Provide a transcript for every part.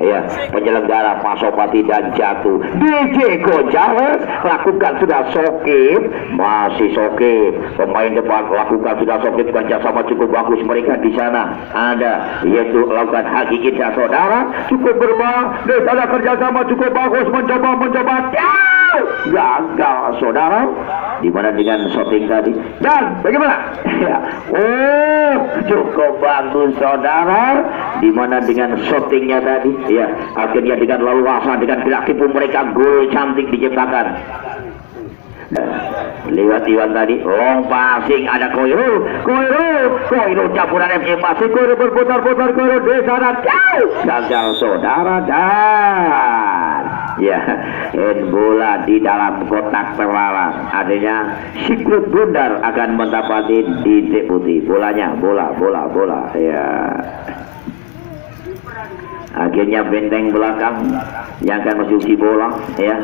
ya, penyelenggara Pasopati dan Jatuh DJ Gonzales lakukan sudah sokip, masih sokip. Pemain depan lakukan sudah sokip, kerjasama cukup bagus mereka di sana. Ada yaitu lakukan hakiki dan saudara cukup bermain di sana, kerjasama cukup bagus, mencoba gagal saudara. Dimana dengan shooting tadi dan bagaimana ya, oh cukup bagus saudara. Dimana dengan shootingnya tadi ya, akhirnya dengan leluasa dengan gerak tipu mereka gol cantik diciptakan. Lewat Iwan tadi, long passing, ada Koiro campuran FC masih Koiro berputar-putar, Koiro di sana gagal saudara. Dan ya, bola di dalam kotak terlarang. Adanya Secret Bundar akan mendapati titik putih. Bolanya bola ya. Akhirnya benteng belakang yang akan mencuci bola ya,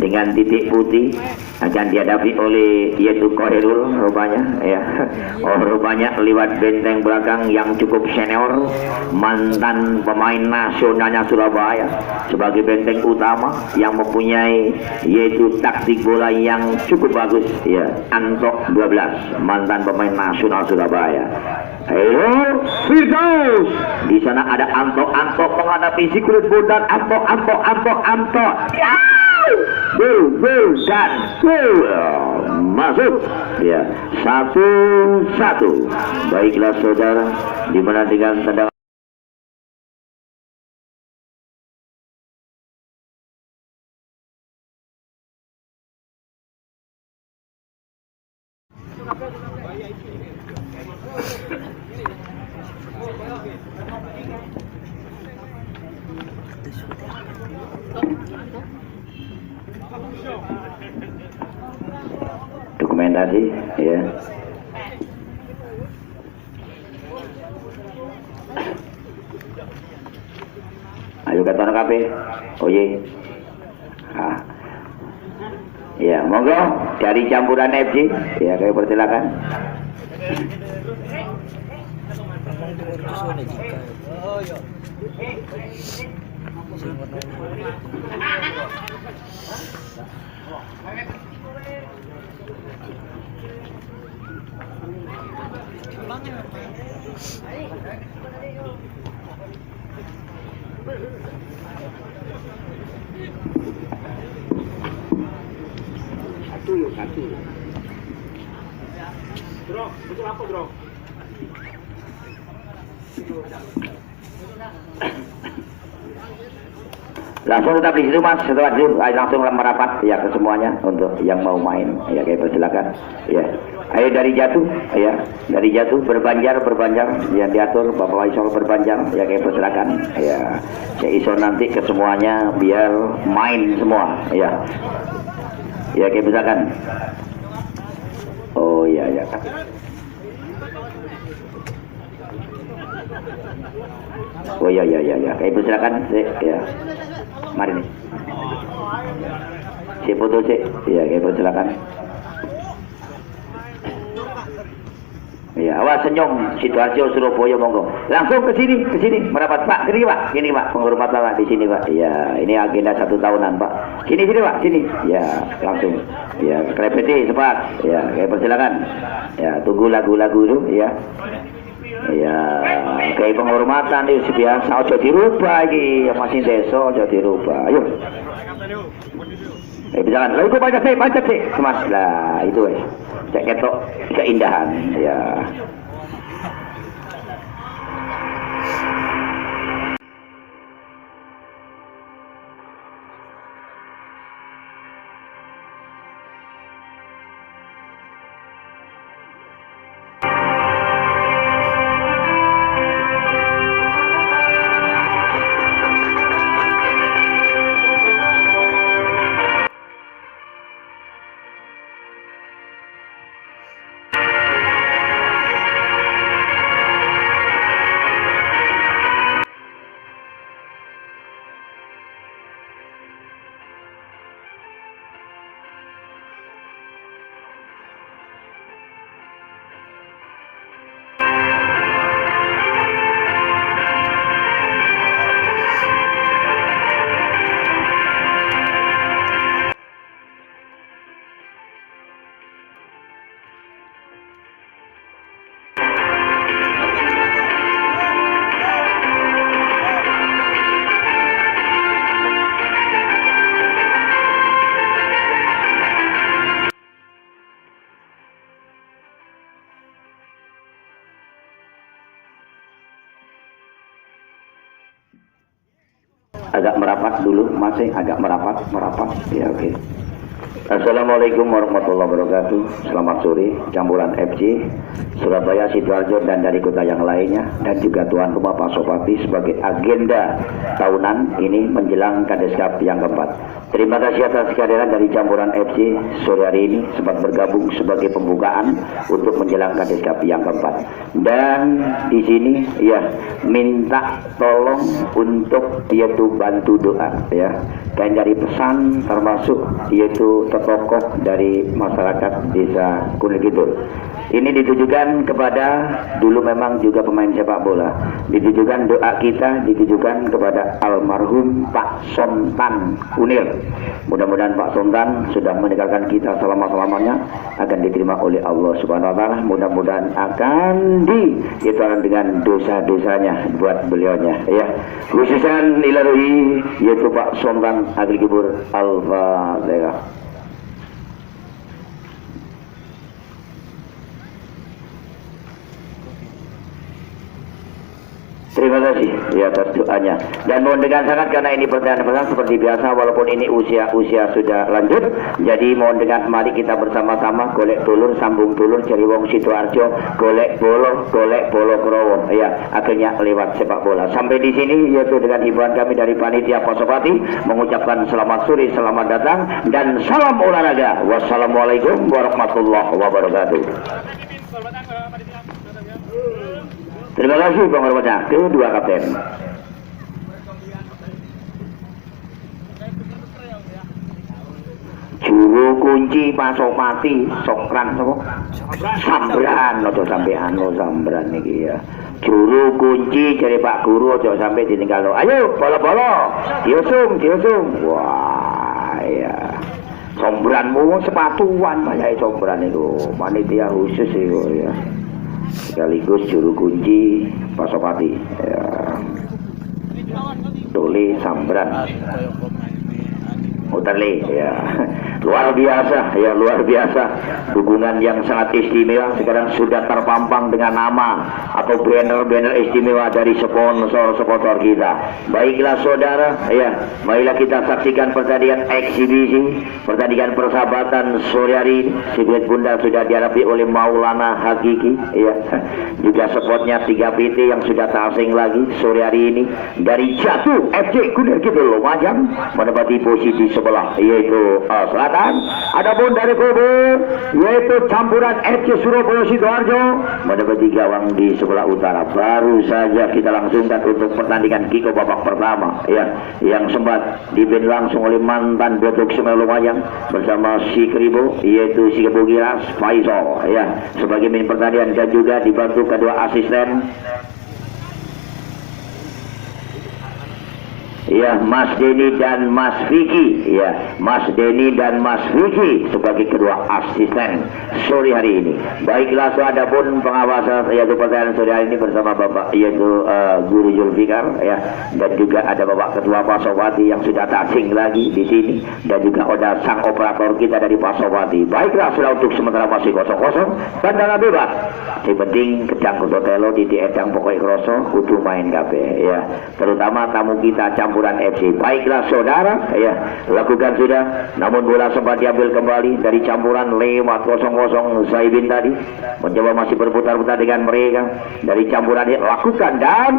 dengan titik putih akan dihadapi oleh yaitu Koherul rupanya ya. Oh rupanya lewat benteng belakang yang cukup senior, mantan pemain nasionalnya Surabaya sebagai benteng utama yang mempunyai yaitu taktik bola yang cukup bagus ya. Antok 12 mantan pemain nasional Surabaya. Ayo, Firdaus. Di sana ada Anto menghadapi Secret Bundar. Anto. Ya! Gol dan gol masuk. Ya, 1-1. Baiklah saudara, di mana dengan tendangan dokumentasi ya. Ayo kata KP. Oh ye. Ya, monggo dari campuran FC ya, kami persilakan. Satu. Bro, betul apa, bro? Langsung tetap di situ mas, setelah itu langsung merapat ya ke semuanya untuk yang mau main ya, kayak persilakan ya. Ayo dari Jatuh ya, dari Jatuh berbanjar yang diatur Bapak Isol berbanjar ya, kayak persilakan ya. Saya Isol nanti ke semuanya biar main semua ya. Ya kayak misalkan, oh ya. Oh ya. Kayak misalkan, ya. Mari nih. Si foto sih, ya kayak silakan. Ya, awas senyum situasi Surabaya monggo. Langsung ke sini merapat Pak, gini Pak, penghormat Pak di sini Pak. Ya, ini agenda 1 tahunan Pak. Sini Pak, sini. Ya, langsung. Ya, repeti cepat. Ya, kayak persilakan. Ya, tunggu lagu-lagu itu ya. Ya, kayak penghormatan itu biasa, ojo dirubah iki, masih desa ojo dirubah. Ayo. Jangan, lalu kok baca sih, Mas. Lah, itu cek ketok keindahan ya. agak merapat dulu, masih agak merapat ya, oke. Assalamualaikum warahmatullahi wabarakatuh. Selamat sore, campuran FC Surabaya, Sidoarjo dan dari kota yang lainnya, dan juga tuan rumah Pak Sopati sebagai agenda tahunan ini menjelang Kades Cup yang keempat. Terima kasih atas kehadiran dari campuran FC sore hari ini sempat bergabung sebagai pembukaan untuk menjelang Kades Cup yang keempat. Dan di sini ya minta tolong untuk yaitu bantu doa ya. Dan dari pesan termasuk yaitu tokoh dari masyarakat Desa Kunir Kidul. Ini ditujukan kepada dulu memang juga pemain sepak bola. Ditujukan doa kita ditujukan kepada almarhum Pak Sontan Kunir. Mudah-mudahan Pak Sontan sudah meninggalkan kita selama-lamanya akan diterima oleh Allah Subhanahu wa taala. Mudah-mudahan akan dihitung dengan dosa-dosanya buat beliaunya ya. Khususan ilahi yaitu Pak Sontan Agri Kibur Al-Fatihah. Terima kasih ya atas doanya. Dan mohon dengan sangat karena ini pertanyaan seperti biasa walaupun ini usia sudah lanjut. Jadi mohon dengan mari kita bersama-sama golek dulur sambung dulur cari wong Sidoarjo, golek bolo Krowo ya, akhirnya lewat sepak bola. Sampai di sini yaitu dengan hiburan kami dari panitia Pak Sopati mengucapkan selamat sore, selamat datang dan salam olahraga. Wassalamualaikum warahmatullahi wabarakatuh. Terima kasih penghormatnya kedua kapten. Juru kunci Pak Sopati Sokran Sambran ojo sampean Sambran niki ya. Juru kunci dari Pak Guru ojo sampai ditinggal lo. Ayo bola diusung. Wah ya. Sombranmu sepatuan banyak sombran itu. Panitia khusus itu ya. Sekaligus juru kunci Pak Sopati ya. Tole Sambran Utarli ya. Luar biasa dukungan yang sangat istimewa sekarang sudah terpampang dengan nama atau banner istimewa dari sponsor kita. Baiklah saudara ya, marilah kita saksikan pertandingan eksibisi, pertandingan persahabatan sore hari ini. Sirkuit Bunda sudah dihadapi oleh Maulana Hakiki ya. Juga spotnya 3 PT yang sudah tak asing lagi sore hari ini dari Jatuh FC Kunir Kidul Lumajang menempati posisi sebelah yaitu selatan. Adapun dari kubu yaitu campuran FC Surabaya Sidoarjo menempati gawang di sebelah utara. Baru saja kita langsungkan untuk pertandingan kiko babak pertama ya, yang sempat dipimpin langsung oleh mantan Botok Sungai Lumajang bersama si Kribo yaitu si Kebogiras Faisal ya sebagai main pertandingan, dan juga dibantu kedua asisten ya, Mas Denny dan Mas Vicky ya, Mas Denny dan Mas Vicky sebagai kedua asisten sore hari ini. Baiklah, ada pun pengawasan yaitu pertandingan sore hari ini bersama Bapak yaitu Guru Zulfikar ya, dan juga ada Bapak Ketua Pak Sopati yang sudah tak asing lagi di sini, dan juga ada sang operator kita dari Pak Sopati. Baiklah, sudah untuk sementara masih kosong bandara bebas. Yang penting kedang kudu telo di edang pokoknya kroso kudu main kabeh ya, terutama tamu kita campuran FC. Baiklah saudara ya, lakukan sudah, namun bola sempat diambil kembali dari campuran lewat 0-0 Saibin tadi, mencoba masih berputar-putar dengan mereka dari campuran lakukan, dan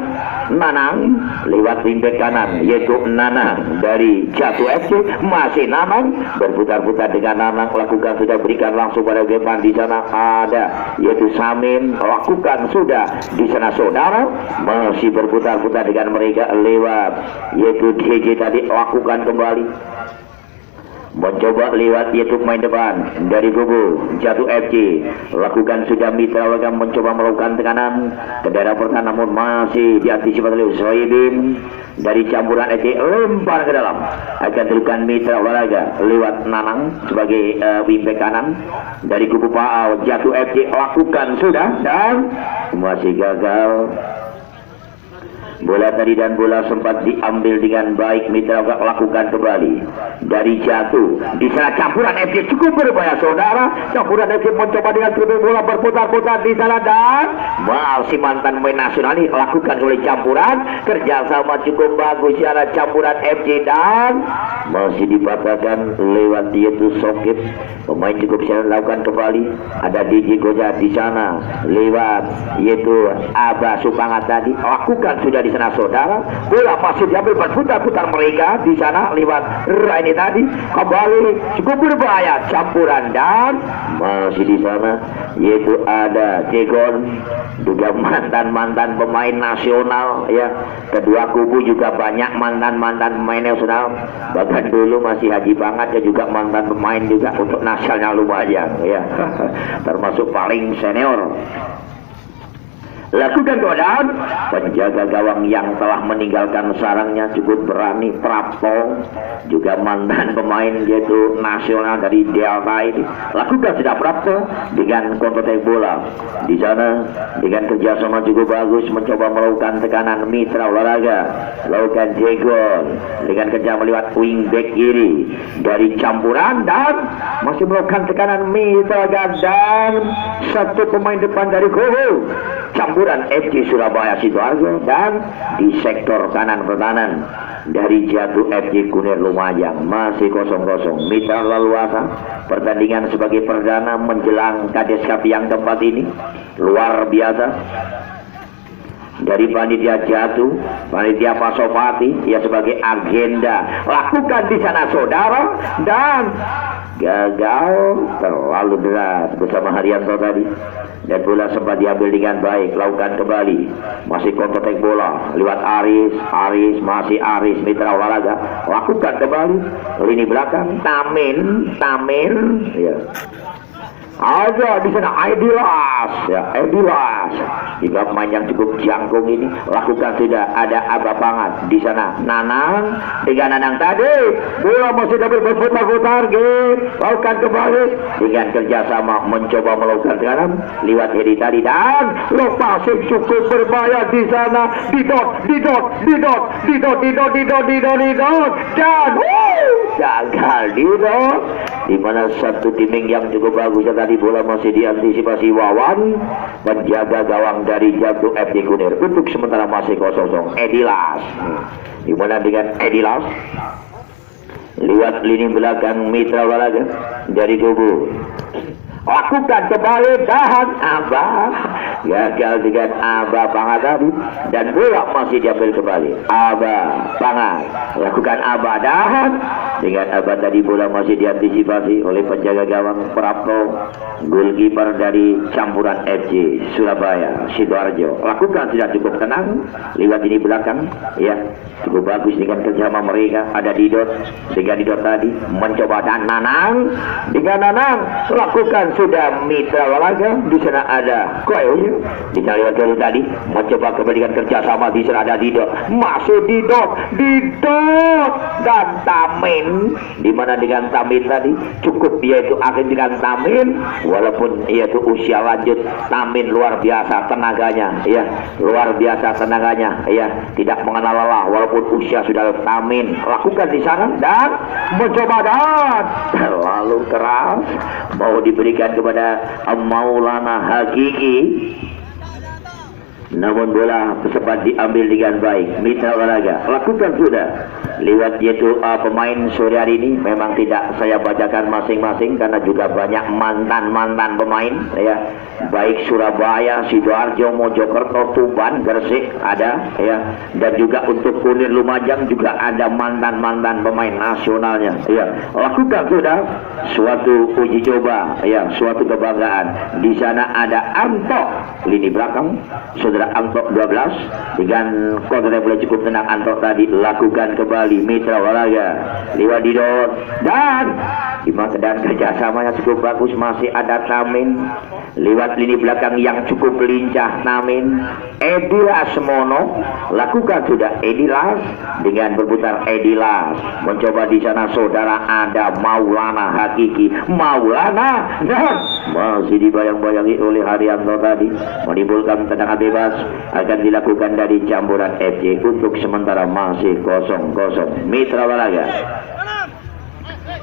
Nanang lewat ringback kanan yaitu Nanang dari Jatuh FC, masih Nanang berputar-putar dengan Nanang, lakukan sudah, berikan langsung pada depan. Di sana ada yaitu Samin, lakukan sudah di sana saudara, masih berputar-putar dengan mereka lewat yaitu DJ tadi, lakukan kembali mencoba lewat yaitu main depan dari kubu Jatuh FC, lakukan sudah Mitra Warga mencoba melakukan tekanan ke daerah pertahanan, namun masih diantisipasi oleh Soibin dari campuran FC, lempar ke dalam, akan terlukan Mitra Warga lewat Nanang sebagai wingback kanan dari kubu Pak Jatuh FC, lakukan sudah dan masih gagal. Bola tadi dan bola sempat diambil dengan baik. Mitra lakukan kembali dari jatuh. Di sana campuran FC cukup berbahaya saudara. Campuran FC mencoba dengan dribble bola berputar-putar di sana dan si mantan pemain nasional ini lakukan oleh campuran. Kerjasama cukup bagus secara campuran FC dan masih dipatahkan lewat yaitu Sokip. Pemain cukup bisa lakukan kembali. Ada DJ Goja di sana lewat yaitu Aba Supangat tadi lakukan sudah di sana saudara. Bola masih diambil berputar-putar mereka di sana lewat Raini tadi kembali cukup berbahaya campuran dan masih di sana yaitu ada Jegon juga mantan pemain nasional ya. Kedua kubu juga banyak mantan pemain nasional. Bahkan dulu masih Haji Bangat ya juga mantan pemain juga untuk nasional lumayan ya. Termasuk paling senior. Lakukan godaan. Penjaga gawang yang telah meninggalkan sarangnya cukup berani. Prapto juga mantan pemain yaitu nasional dari Delta ini. Lakukan sudah Prapto dengan kontak bola di sana dengan kerjasama cukup bagus mencoba melakukan tekanan mitra olahraga. Lakukan Jegon dengan kerja melihat wingback kiri dari campuran dan masih melakukan tekanan mitra dan satu pemain depan dari Goho. Campuran FC Surabaya Sidoarjo dan di sektor kanan pertahanan dari Jatuh FC Kunir Lumajang masih 0-0. Mitra leluasa pertandingan sebagai perdana menjelang Kades Cup yang keempat ini luar biasa. Dari panitia Jatuh, panitia Pasopati ya sebagai agenda lakukan di sana saudara dan gagal terlalu deras bersama Haryanto tadi. Dan bola sempat diambil dengan baik. Lakukan kembali. Masih kontak bola. Lewat Aris. Masih Aris. Mitra olahraga. Lakukan kembali. Lini belakang. Tamin. Ya. Ada di sana Edilas ya, Edilas jika pemain yang cukup jangkung ini lakukan sudah ada Aba Pangat di sana. Nanang dengan Nanang tadi bola masih dapat berputar-putar lakukan kembali dengan kerjasama mencoba melakukan tekanan lewat Hedi tadi dan lokasi cukup berbahaya di sana. Didot dan gagal Didot di mana satu timing yang cukup bagus tadi bola masih diantisipasi Wawan penjaga gawang dari Jatuh FC Kunir untuk sementara masih 0-0. Edilas di mana dengan Edilas lewat lini belakang mitra olahraga dari kubu lakukan kembali dan Aba gagal dengan Aba Pangat tadi dan bola masih diambil kembali. Aba Pangat lakukan Aba dan dengan Aba tadi bola masih diantisipasi oleh penjaga gawang Prapto goalkeeper dari campuran FC Surabaya Sidoarjo. Lakukan sudah cukup tenang lewat ini belakang ya cukup bagus dengan kerjasama mereka. Ada Didot dengan Didot tadi mencoba dan Nanang dengan Nanang lakukan sudah mitra olahraga. Di sana ada Koyo di sana lewat Koyo tadi mencoba kembali dengan kerjasama. Di sana ada Didot masih Didot dan Tamin di mana dengan Tamin tadi cukup yaitu akhir dengan Tamin walaupun yaitu usia lanjut. Tamin luar biasa tenaganya ya, luar biasa tenaganya ya, tidak mengenal lelah walaupun usia sudah. Tamin lakukan di sana dan mencoba dan terlalu keras mau diberikan kepada Maulana Hakiki, namun bola sempat diambil dengan baik. Mitra olahraga lakukan sudah lewat yaitu pemain sore hari ini. Memang tidak saya bacakan masing-masing karena juga banyak mantan pemain ya, baik Surabaya, Sidoarjo, Mojokerto, Tuban, Gresik ada ya, dan juga untuk Kunir Lumajang juga ada mantan pemain nasionalnya ya. Lakukan sudah suatu uji coba ya, suatu kebanggaan. Di sana ada Anto lini belakang saudara Anto 12 dengan konten yang boleh cukup tenang. Anto tadi lakukan kembali kembali Mitra Olahraga lewat Didot dan kerjasama yang cukup bagus. Masih ada Tamin lewat lini belakang yang cukup lincah. Tamin Edilas Mono lakukan sudah Edilas dengan berputar Edilas mencoba di sana saudara ada Maulana Hakiki Maulana dan masih dibayang-bayangi oleh Haryanto tadi menimbulkan tendangan bebas akan dilakukan dari Campuran FC. Untuk sementara masih 0-0 Mitra Olahraga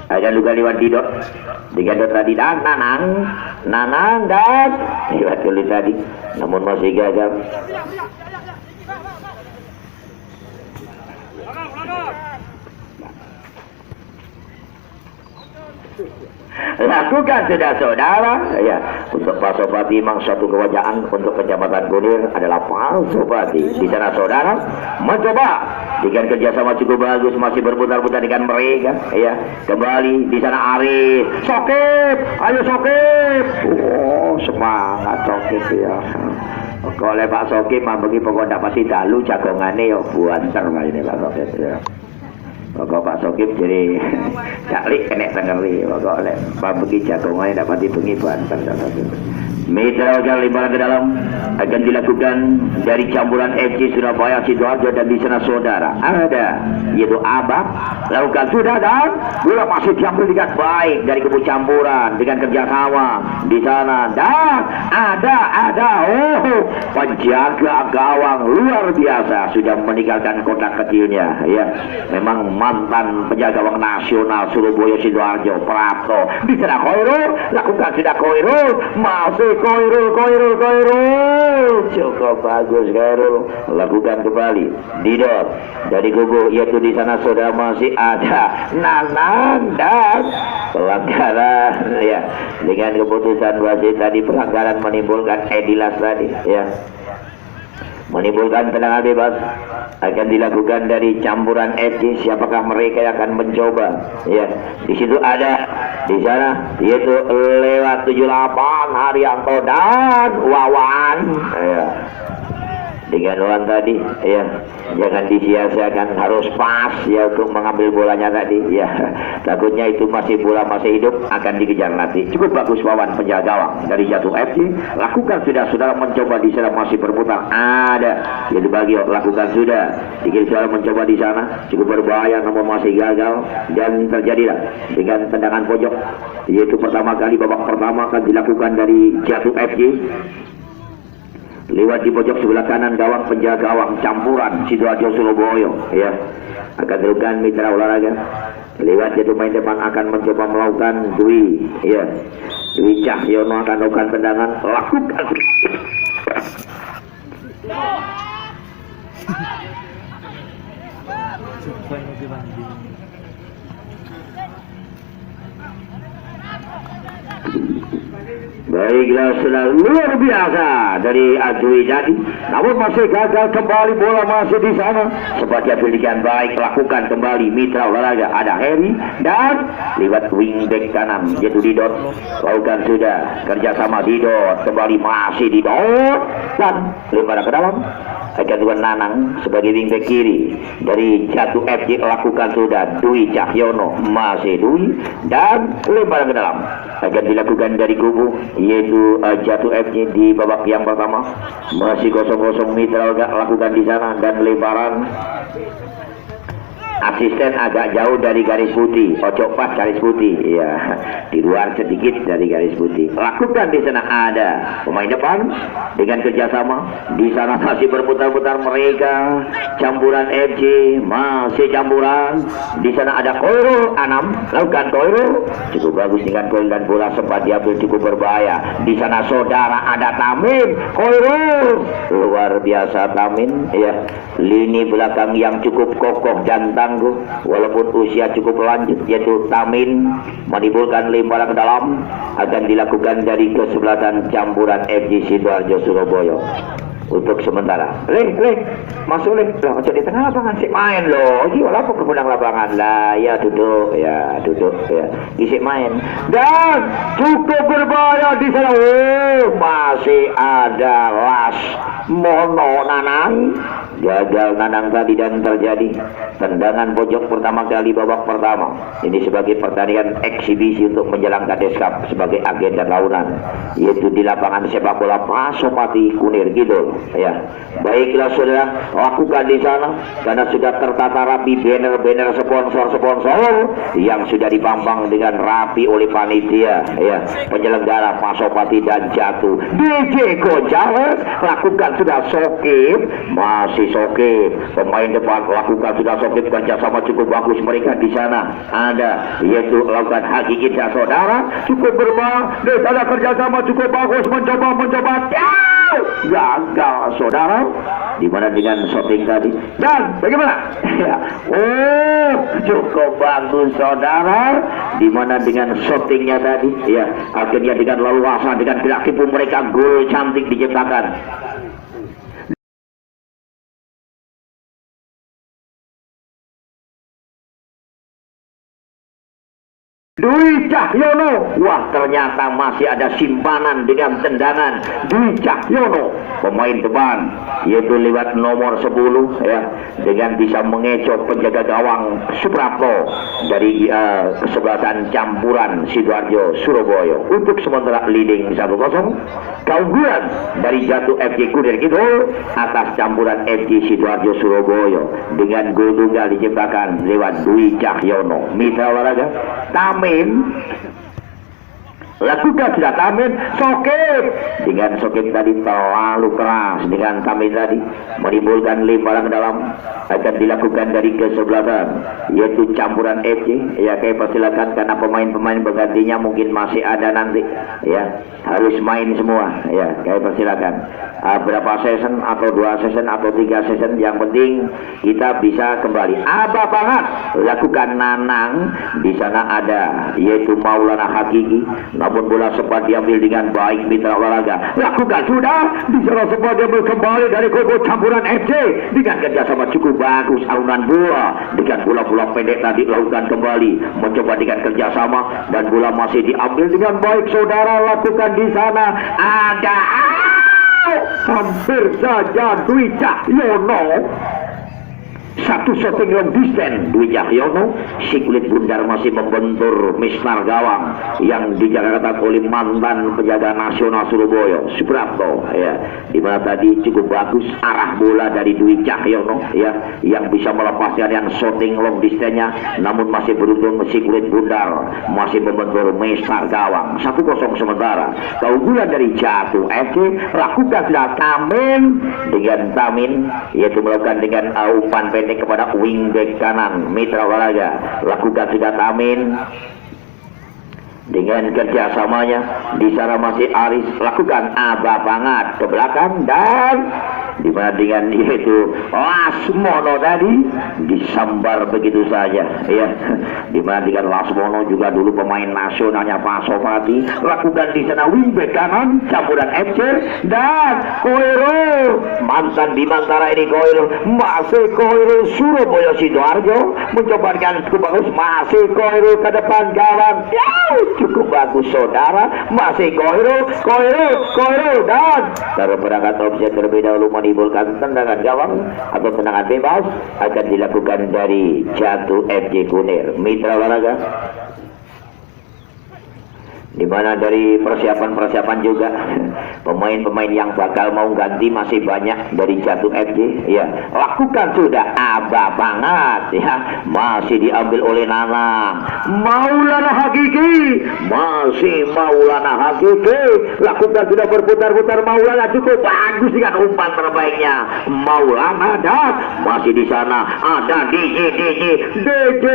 ada luka lewat Didot dengan tadi dan Nanang dan lewat dulu tadi namun masih gagal. Lakukan sudah saudara ya. Untuk Pak Sopati memang suatu kewajaan untuk Kecamatan Kunir adalah Pak Sopati. Di sana saudara mencoba dengan kerjasama cukup bagus masih berputar-putar dengan mereka ya. Kembali di sana Arif Sokip, ayo Sokip. Oh semangat Sokip ya. Oleh Pak Sokip bagi pokok dapat dalu jagongane yo buanter ini Pak Sokip ya. Pokok Pak Sokip jadi caklik kena tengeri. Pokok oleh bagi jagongane dapat dibengi buanter. Mitra kali ke dalam akan dilakukan dari Campuran FC Surabaya Sidoarjo dan di sana saudara ada yaitu Abang lakukan sudah dan bola masih diambil dengan baik dari kubu Campuran dengan kerjasama di sana dan ada penjaga gawang luar biasa sudah meninggalkan kotak kecilnya ya. Memang mantan penjaga gawang nasional Surabaya Sidoarjo Prapto di sana Koirul lakukan sudah Koirul masih Koirul cukup bagus Koirul lakukan kembali Didot dari kubu yaitu di sana saudara masih ada Nanang dan pelanggaran ya dengan keputusan wasit tadi pelanggaran menimbulkan Edilas tadi ya menimbulkan tendangan bebas akan dilakukan dari Campuran FC. Siapakah mereka yang akan mencoba ya di situ ada di sana yaitu lewat 78 Haryanto dan Wawan ya. Dengan Wawan tadi ya jangan disia-siakan harus pas ya untuk mengambil bolanya tadi ya. Takutnya itu masih bola masih hidup akan dikejar nanti. Cukup bagus Wawan penjaga gawang dari Jatuh FC lakukan sudah saudara mencoba di sana masih berputar ada jadi bagi lakukan sudah dikira saudara mencoba di sana cukup berbahaya namun masih gagal dan terjadilah dengan tendangan pojok yaitu pertama kali babak pertama akan dilakukan dari Jatuh FC lewat di pojok sebelah kanan gawang penjaga gawang Campuran Sidoarjo Surabaya ya akan dilakukan Mitra Olahraga lewat jatuh main depan akan mencoba melakukan Dwi ya Dwi Cahyono akan melakukan tendangan lakukan baiklah sudah luar biasa dari Adwi tadi namun masih gagal kembali bola masih di sana sebagai pilihan baik lakukan kembali Mitra Olahraga ada Heri dan lewat wingback kanan yaitu Didot lakukan sudah kerjasama Didot kembali masih Didot dan lempar ke dalam akan Tuan Nanang sebagai wingback kiri dari Jatuh FC lakukan sudah Dwi Cahyono masih Dwi dan lempar ke dalam akan dilakukan dari kubu yaitu Jatuh FC di babak yang pertama masih 0-0 Mitra lakukan di sana dan lemparan asisten agak jauh dari garis putih ojo pas garis putih ya di luar sedikit dari garis putih lakukan di sana ada pemain depan dengan kerjasama di sana masih berputar-putar mereka Campuran FC masih Campuran di sana ada Koirul Anam lakukan Koirul cukup bagus dengan Koirul dan bola sempat diambil cukup berbahaya di sana saudara ada Tamin Koirul luar biasa Tamin ya lini belakang yang cukup kokoh dan tangguh walaupun usia cukup lanjut yaitu Tamin menimbulkan lemparan ke dalam akan dilakukan dari kesebelasan Campuran FC Sidoarjo Surabaya untuk sementara masuk loh jadi tengah lapangan sih main loh ini walaupun kemenang lapangan lah ya duduk ya isi main dan cukup berbahaya di sana masih ada Las Mono Nanang gagal Nanang tadi dan terjadi tendangan pojok pertama kali babak pertama. Ini sebagai pertandingan eksibisi untuk menjelang Kades Cup sebagai agenda tahunan, yaitu di lapangan sepak bola Pasopati Kunir Kidul. Ya, baiklah saudara, lakukan di sana karena sudah tertata rapi banner-banner sponsor-sponsor yang sudah dipampang dengan rapi oleh panitia. Ya, penyelenggara Pasopati dan Jatuh. DJ Gonzales lakukan sudah sokip, masih sokip. Pemain depan lakukan sudah sokip, kerjasama cukup bagus mereka di sana. Ada yaitu lakukan hakiki dan saudara cukup berbahaya. Di sana kerjasama cukup bagus, mencoba gagal saudara. Dimana dengan shooting tadi dan bagaimana? Ya. Oh, cukup bagus saudara. Dimana dengan shootingnya tadi, ya, akhirnya dengan leluasa dengan gerak tipu mereka gol cantik diciptakan. Dwi Cahyono, wah ternyata masih ada simpanan dengan tendangan Dwi Cahyono, pemain depan, yaitu lewat nomor 10 ya, dengan bisa mengecoh penjaga gawang Suprapto dari kesebelasan campuran Sidoarjo Surabaya. Untuk sementara leading 1-0, keunggulan dari Jatuh FC Kunir Kidul atas campuran FC Sidoarjo Surabaya dengan gol tunggal diciptakan lewat Dwi Cahyono. Mitra olahraga Tamin lakukan sudah Tamin sokip, dengan sokip tadi terlalu keras dengan Tamin tadi menimbulkan lemparan ke dalam, akan dilakukan dari kesebelasan yaitu campuran FC. Ya, kayak persilakan karena pemain-pemain penggantinya mungkin masih ada nanti, ya, harus main semua. Ya, kayak persilakan berapa season atau 2 season atau 3 season, yang penting kita bisa kembali. Apa banget lakukan Nanang, di sana ada yaitu Maulana Hakiki, namun bola sempat diambil dengan baik mitra olahraga. Lakukan sudah, di sana sempat diambil kembali dari Kobo campuran FC dengan kerjasama cukup bagus. Alunan bola dengan bola-bola pendek tadi lakukan kembali, mencoba dengan kerjasama dan bola masih diambil dengan baik saudara. Lakukan di sana ada hampir saja Dwi Cahyono. Satu shooting long distance Dwi Cahyono, si kulit bundar masih membentur misnar gawang yang dijaga oleh mantan penjaga nasional Surabaya Suprapto, ya, dimana tadi cukup bagus arah bola dari Dwi Cahyono, ya, yang bisa melepaskan yang shooting long distance-nya, namun masih beruntung si kulit bundar masih membentur misnar gawang. 1-0 sementara. Keunggulan dari Jatuh FC lakukan sudah Tamin yaitu melakukan dengan umpan kepada wingback kanan mitra olahraga. Lakukan sudah Tamin dengan kerjasamanya di sana masih Aris, lakukan Aba banget ke belakang dan dimana dengan yaitu Lasmono tadi disambar begitu saja, ya, dimana dengan Lasmono juga dulu pemain nasionalnya Pasopati. Lakukan di sana wingback kanan campuran FC dan Koiro, mantan Bimantara ini Koiro, masih Koiro Surabaya Sidoarjo mencoba dengan cukup bagus, masih Koiro ke depan gawang, cukup bagus saudara, masih Koiro dan taruh perangkat objek terlebih dahulu menimbulkan tendangan gawang atau tendangan bebas akan dilakukan dari Jatuh FC Kunir. Mitra olahraga, dimana dari persiapan juga pemain-pemain yang bakal mau ganti masih banyak dari Jatuh FC, ya, lakukan sudah Aba banget, ya, masih diambil oleh Nanang. Maulana Hakiki, masih Maulana Hakiki, lakukan sudah berputar-putar Maulana, cukup bagus dengan umpan terbaiknya Maulana dan masih di sana ada DJ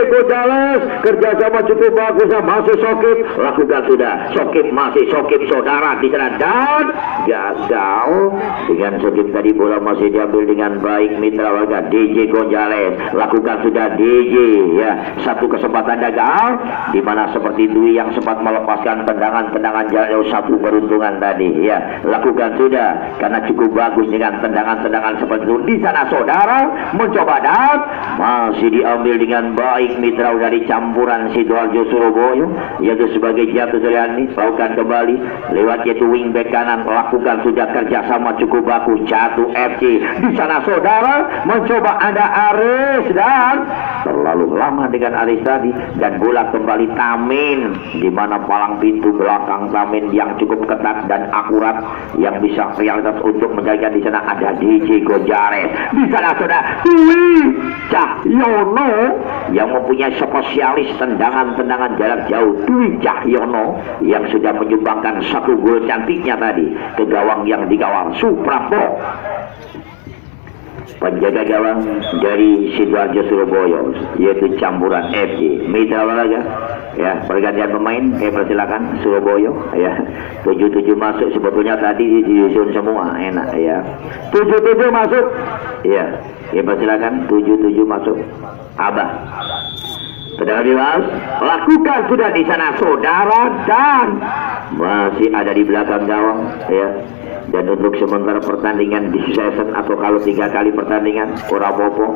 Gonzales, kerjasama cukup bagus, masih sokip, lakukan sudah sokip, masih sokip saudara di sana dan gagal dengan sokip tadi. Bola masih diambil dengan baik mitra warga DJ Gonzales, lakukan sudah DJ, ya, satu kesempatan gagal, dimana seperti Dwi yang sempat melepaskan tendangan jarak jauh, satu beruntungan tadi, ya, lakukan sudah karena cukup bagus dengan tendangan seperti itu. Di sana saudara mencoba dan masih diambil dengan baik mitra dari campuran Sidoarjo Surabaya, yaitu sebagai Jatuh Suryani. Lakukan kembali lewat yaitu wingback kanan, lakukan sudah kerjasama cukup bagus. Jatuh FC di sana saudara, mencoba ada Aris dan terlalu lama dengan Aris tadi, dan bola kembali Tamin, di mana palang pintu belakang Tamin yang cukup ketat dan akurat, yang bisa realitas untuk menjaga. Di sana ada DJ Gojares, di sana saudara Dwi Cahyono yang mempunyai spesialis tendangan jarak jauh. Dwi Cahyono yang sudah menyumbangkan satu gol cantiknya tadi ke gawang yang dikawal Suprapto. Penjaga gawang dari Sidoarjo Surabaya yaitu Campuran FC. Mitra olahraga ya, pergantian pemain, persilakan Surabaya ya. 77 masuk, sebetulnya tadi disusun semua enak ya. 77 masuk ya, persilakan 77 masuk. Abah sedang bebas, lakukan sudah di sana saudara, dan masih ada di belakang gawang ya. Dan untuk sementara pertandingan di season atau kalau 3 kali pertandingan kurang popo,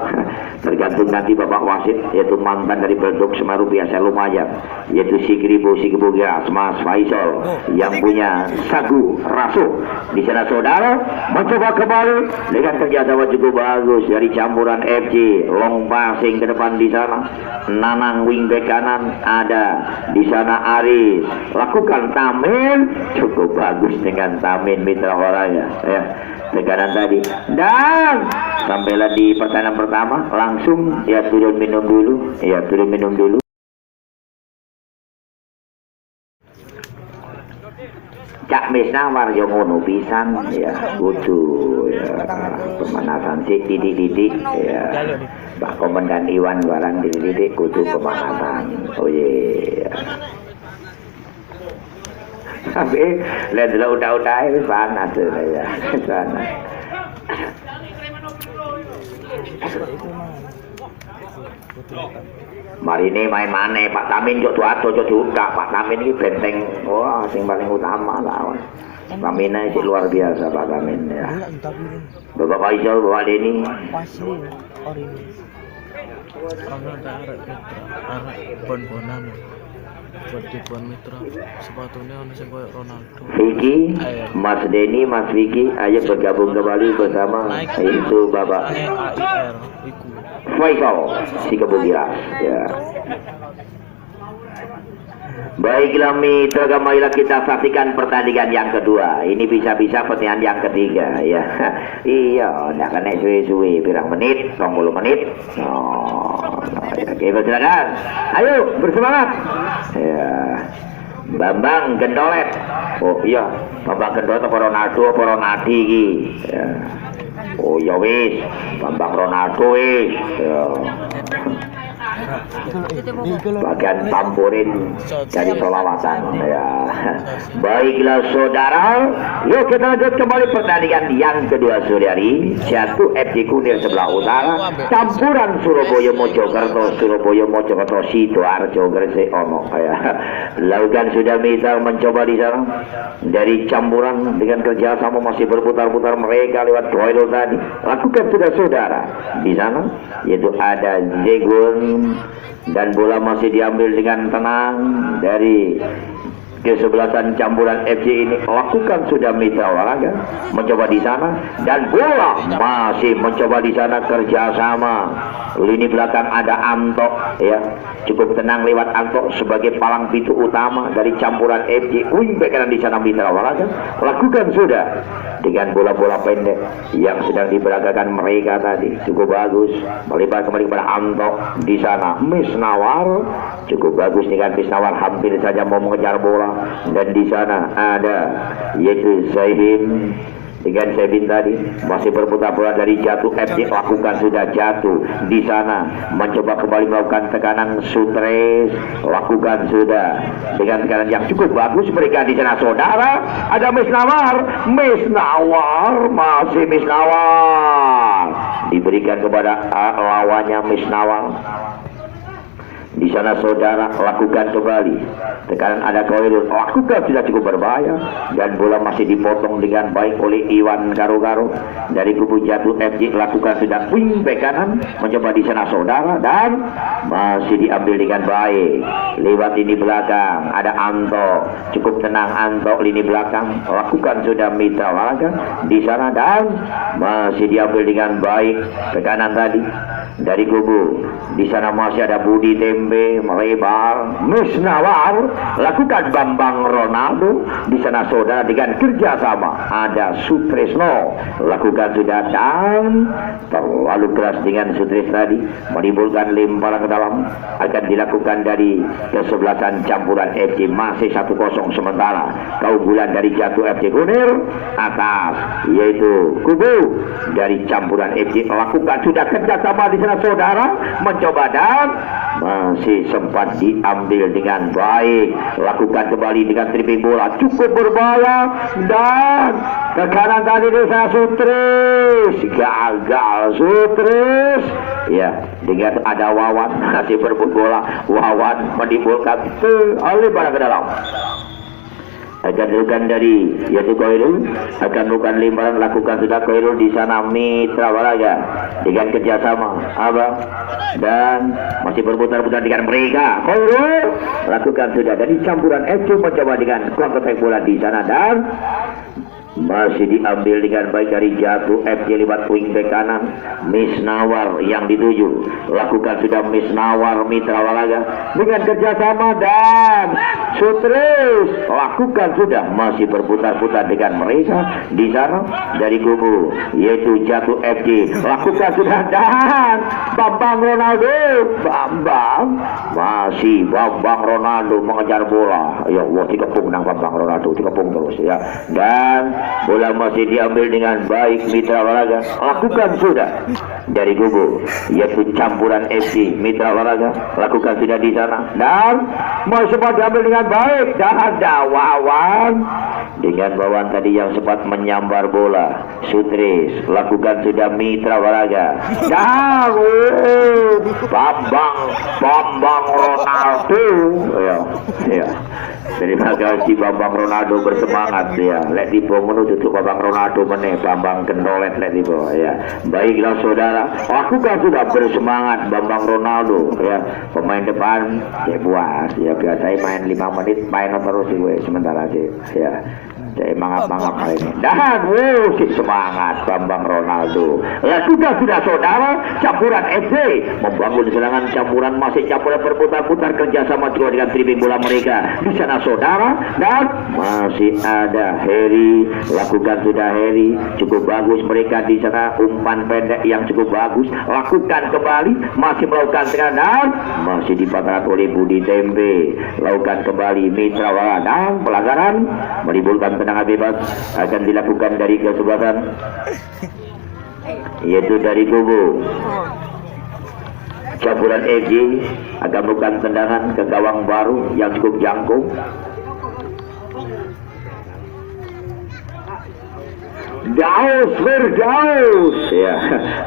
tergantung nanti Bapak wasit, yaitu mantan dari Berduk Semeru biasa lumayan, yaitu Sikribo Gas Mas Faisal yang punya sagu raso. Di sana saudara mencoba kembali dengan kerjasama cukup bagus dari Campuran FC. Long passing ke depan di sana, Nanang wingback kanan ada di sana Aris, lakukan Tamin cukup bagus dengan Tamin mitra orangnya ya, tekanan tadi, dan sampailah di pertandingan pertama langsung ya turun minum dulu ya, turun minum dulu. Cak Misnawar yang ngono pisan ya, kudu ya pemanasan sih didik ya. Pak Komandan Iwan barang didik kudu pemanasan. Oh iya. Tapi lihat dulu udah itu panas ya, panas. Mari ini main mana Pak Tamin jok tuato jok juga. Pak Tamin ini benteng, wah yang paling utama lawan. Taminnya sih luar biasa Pak Tamin ya. Bapak Faisal, Bapak Denny. Sepatunya Ronaldo. Vicky, Mas Denny, Mas Vicky, ayo bergabung kembali bersama itu Bapak Faisal si Kebugiras ya. Baiklah mitra, kembalilah kita saksikan pertandingan yang kedua. Ini bisa-bisa pertandingan yang ketiga ya. Iya, ndak kena suwe-suwe pirang menit, 20 menit. Oh, oke, silakan. Ayo bersemangat. Ya. Bambang Gendolet. Oh iya, Bambang Gendolet apa Ronaldo apa Ronaldi iki. Ya. Oh ya wis, Bambang Ronaldo wis. Ya. Bagian tampurin dari solawatan ya. Baiklah saudara, yuk kita lanjut kembali pertandingan yang kedua sore hari. Jatuh FC Kunir sebelah utara, Campuran Surabaya Mojokerto, Surabaya Mojokerto Sidoarjo Gresik ono ya. Lakukan sudah misal mencoba di sana dari Campuran dengan kerjasama masih berputar-putar mereka lewat Doyle tadi. Lakukan sudah saudara di sana, yaitu ada Zegun, dan bola masih diambil dengan tenang dari kesebelasan Campuran FC ini. Lakukan sudah mitra olahraga mencoba di sana, dan bola masih mencoba di sana kerjasama lini belakang ada Anto ya, cukup tenang lewat Anto sebagai palang pintu utama dari Campuran FC. Wingback kanan di sana mitra olahraga lakukan sudah dengan bola-bola pendek yang sedang diberagakan mereka tadi cukup bagus, melibat kembali kepada Anto di sana. Misnawar cukup bagus dengan Misnawar hampir saja mau mengejar bola, dan di sana ada yaitu Zaidin dengan Sebin tadi masih berputar-putar dari Jatuh FC. Lakukan sudah Jatuh di sana mencoba kembali melakukan tekanan Sutres. Lakukan sudah dengan tekanan yang cukup bagus mereka di sana saudara. Ada Misnawar masih Misnawar diberikan kepada lawannya Misnawar. Di sana saudara lakukan kembali. Tekanan ada Koirul, lakukan sudah cukup berbahaya. Dan bola masih dipotong dengan baik oleh Iwan Karo-Karo. Dari kubu Jatuh FJ lakukan sudah wing back kanan. Mencoba di sana saudara dan masih diambil dengan baik. Lewat lini belakang ada Anto. Cukup tenang Anto lini belakang. Lakukan sudah Mitra Waraga di sana dan masih diambil dengan baik. Tekanan tadi dari kubu. Di sana masih ada Budi Tembe melebar. Musnawar lakukan Bambang Ronaldo. Di sana saudara dengan kerjasama ada Sutresno lakukan sudah dan terlalu keras dengan Sutresno tadi menimbulkan lemparan ke dalam. Akan dilakukan dari kesebelasan campuran FC masih 1-0 sementara keunggulan dari Jatuh FC Kunir atas yaitu kubu dari campuran FC lakukan sudah kerjasama di sana saudara mencoba dan masih sempat diambil dengan baik. Lakukan kembali dengan tripping bola cukup berbahaya dan ke kanan tadi di sana Sutris gagal Sutris ya dengan ada Wawan masih berebut bola. Wawan menimbulkan lemparan ke dalam. Akan dilakukan dari yaitu Koirul akan melakukan lemparan lakukan sudah Koirul di sana Mitra Waraga dengan kerjasama Abang dan masih berputar-putar dengan mereka. Koirul lakukan sudah dari campuran FC mencoba dengan counter attack bola di sana dan masih diambil dengan baik dari Jatuh FC lewat wingback kanan Misnawar yang dituju lakukan sudah Misnawar Mitra Waraga dengan kerjasama dan Sutris lakukan sudah masih berputar-putar dengan mereka di sana dari kubu yaitu Jatuh FC lakukan sudah dan Bambang Ronaldo masih Bambang Ronaldo mengejar bola ya Allah dikepung nang Bambang Ronaldo dikepung terus ya dan bola masih diambil dengan baik Mitra Waraga lakukan sudah dari kubu yaitu campuran FC Mitra Waraga lakukan sudah di sana dan masih sempat diambil dengan baik dan ada Wawan dengan Wawan tadi yang sempat menyambar bola Sutris lakukan sudah Mitra Waraga dan Bambang Ronaldo ya terima kasih Bambang Ronaldo bersemangat ya lek tipe menuju ke Bambang Ronaldo meneh Bambang kendolet lek tipe ya baiklah saudara lakukan sudah bersemangat Bambang Ronaldo ya pemain depan ya puas ya biasanya main 5 menit main terus sih sementara sih ya saya mangap-mangap kali ini dan si semangat Bambang Ronaldo lakukan sudah saudara campuran FC membangun serangan campuran masih campuran berputar-putar kerjasama juga dengan tripping bola mereka di sana saudara dan masih ada Heri lakukan sudah Heri cukup bagus mereka di sana umpan pendek yang cukup bagus lakukan kembali masih melakukan serangan dan masih dipatahkan oleh Budi Tembe lakukan kembali Mitra Waraga dan pelanggaran menimbulkan tendangan bebas akan dilakukan dari kesebelasan yaitu dari kubu campuran FJ akan melakukan tendangan ke gawang baru yang cukup jangkung. Firdaus ya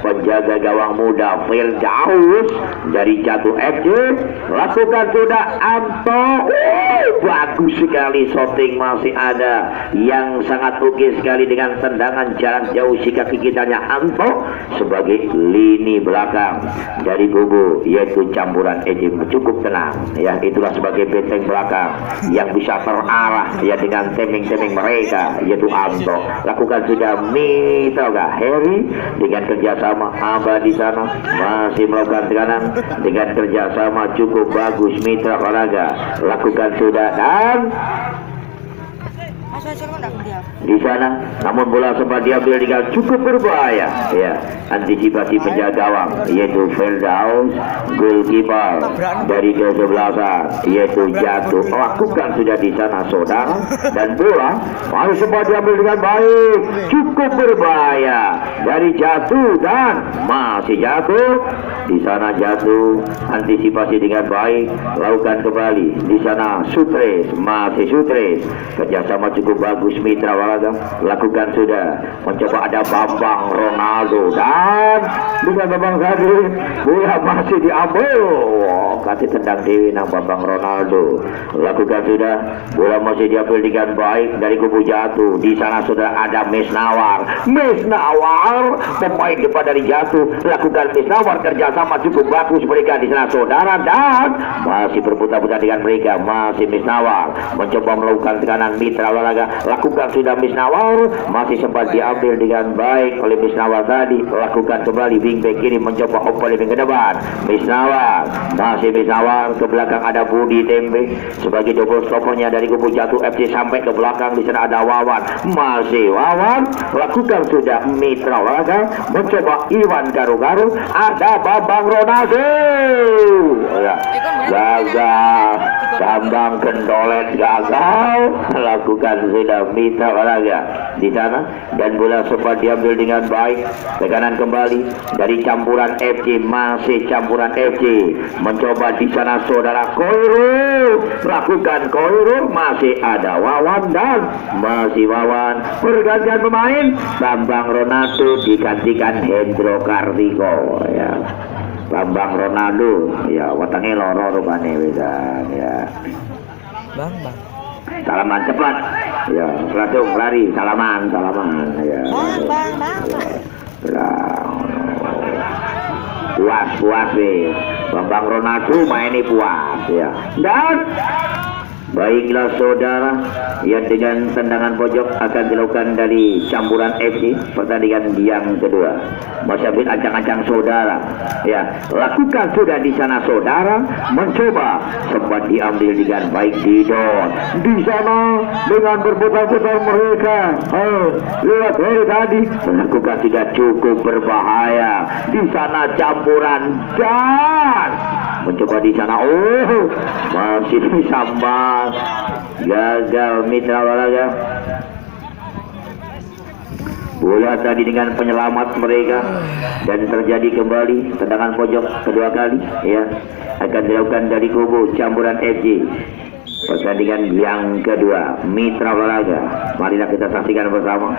penjaga gawang muda Firdaus dari Jatuh FC lakukan sudah Anto bagus sekali shooting masih ada yang sangat oke sekali dengan tendangan jarak jauh sikap gigitannya Anto sebagai lini belakang dari kubu yaitu campuran FC cukup tenang ya itulah sebagai benteng belakang yang bisa terarah ya dengan temeng-temeng mereka yaitu Anto lakukan sudah Mitra Heri dengan kerjasama Aba di sana masih melakukan tekanan dengan kerjasama cukup bagus Mitra Waraga lakukan sudah dan di sana namun bola sempat diambil dengan cukup berbahaya ya antisipasi penjaga gawang yaitu Firdaus goalkeeper dari kesebelasan yaitu Jatuh lakukan sudah di sana saudara dan bola masih sempat diambil dengan baik cukup berbahaya dari Jatuh dan masih Jatuh di sana Jatuh antisipasi dengan baik lakukan kembali di sana Sutris masih Sutris kerjasama cukup bagus Mitra Waraga. Lakukan sudah. Mencoba ada Bambang Ronaldo. Dan dengan Bambang tadi bola masih diambil. Kasih tendang Dewi nang Bambang Ronaldo. Lakukan sudah. Bola masih diambil dengan baik dari kubu jatuh. Di sana sudah ada Misnawar. Misnawar pemain depan dari jatuh. Lakukan Misnawar kerjasama cukup bagus mereka di sana saudara, dan masih berputar-putar dengan mereka. Masih Misnawar mencoba melakukan tekanan Mitra Waraga. Lakukan sudah Misnawar, masih sempat diambil dengan baik oleh Misnawar tadi. Lakukan kembali wingback kiri mencoba open ke depan. Misnawar, masih Misnawar ke belakang ada Budi Tembe sebagai double stoppernya dari kubu jatuh FC. Sampai ke belakang di sana ada Wawan. Masih Wawan, lakukan sudah Mitra Waraga mencoba Iwan Garu-Garu. Ada Bambang Ronaldo. Gagal. Bambang Kendolet gagal. Lakukan sudah Mitra Waraga di sana, dan bola sempat diambil dengan baik. Tekanan kembali dari campuran FC. Masih campuran FC mencoba di sana saudara Koirul. Lakukan Koirul, masih ada Wawan, dan masih Wawan. Pergantian pemain, Bambang Ronaldo digantikan Hendro Kartiko. Ya, Bambang Ronaldo, ya watangnya loro rupane wedan ya. Bang. Salaman cepat. Ya, langsung lari salaman ya. Puas weh. Bambang Ronaldo main ini puas ya. Dan baiklah saudara, yang dengan tendangan pojok akan dilakukan dari campuran FC pertandingan yang kedua. Masih ancang-ancang saudara. Ya, lakukan sudah di sana saudara, mencoba sempat diambil dengan baik Didon. Di sana dengan berputar-putar mereka. Lihat tadi melakukan juga cukup berbahaya. Di sana campuran, dan mencoba di sana. Masih disambar. Gagal Mitra Waraga. Bola tadi dengan penyelamat mereka, dan terjadi kembali tendangan pojok kedua kali ya, akan dilakukan dari kubu campuran FC. Pertandingan yang kedua Mitra Waraga. Marilah kita saksikan bersama.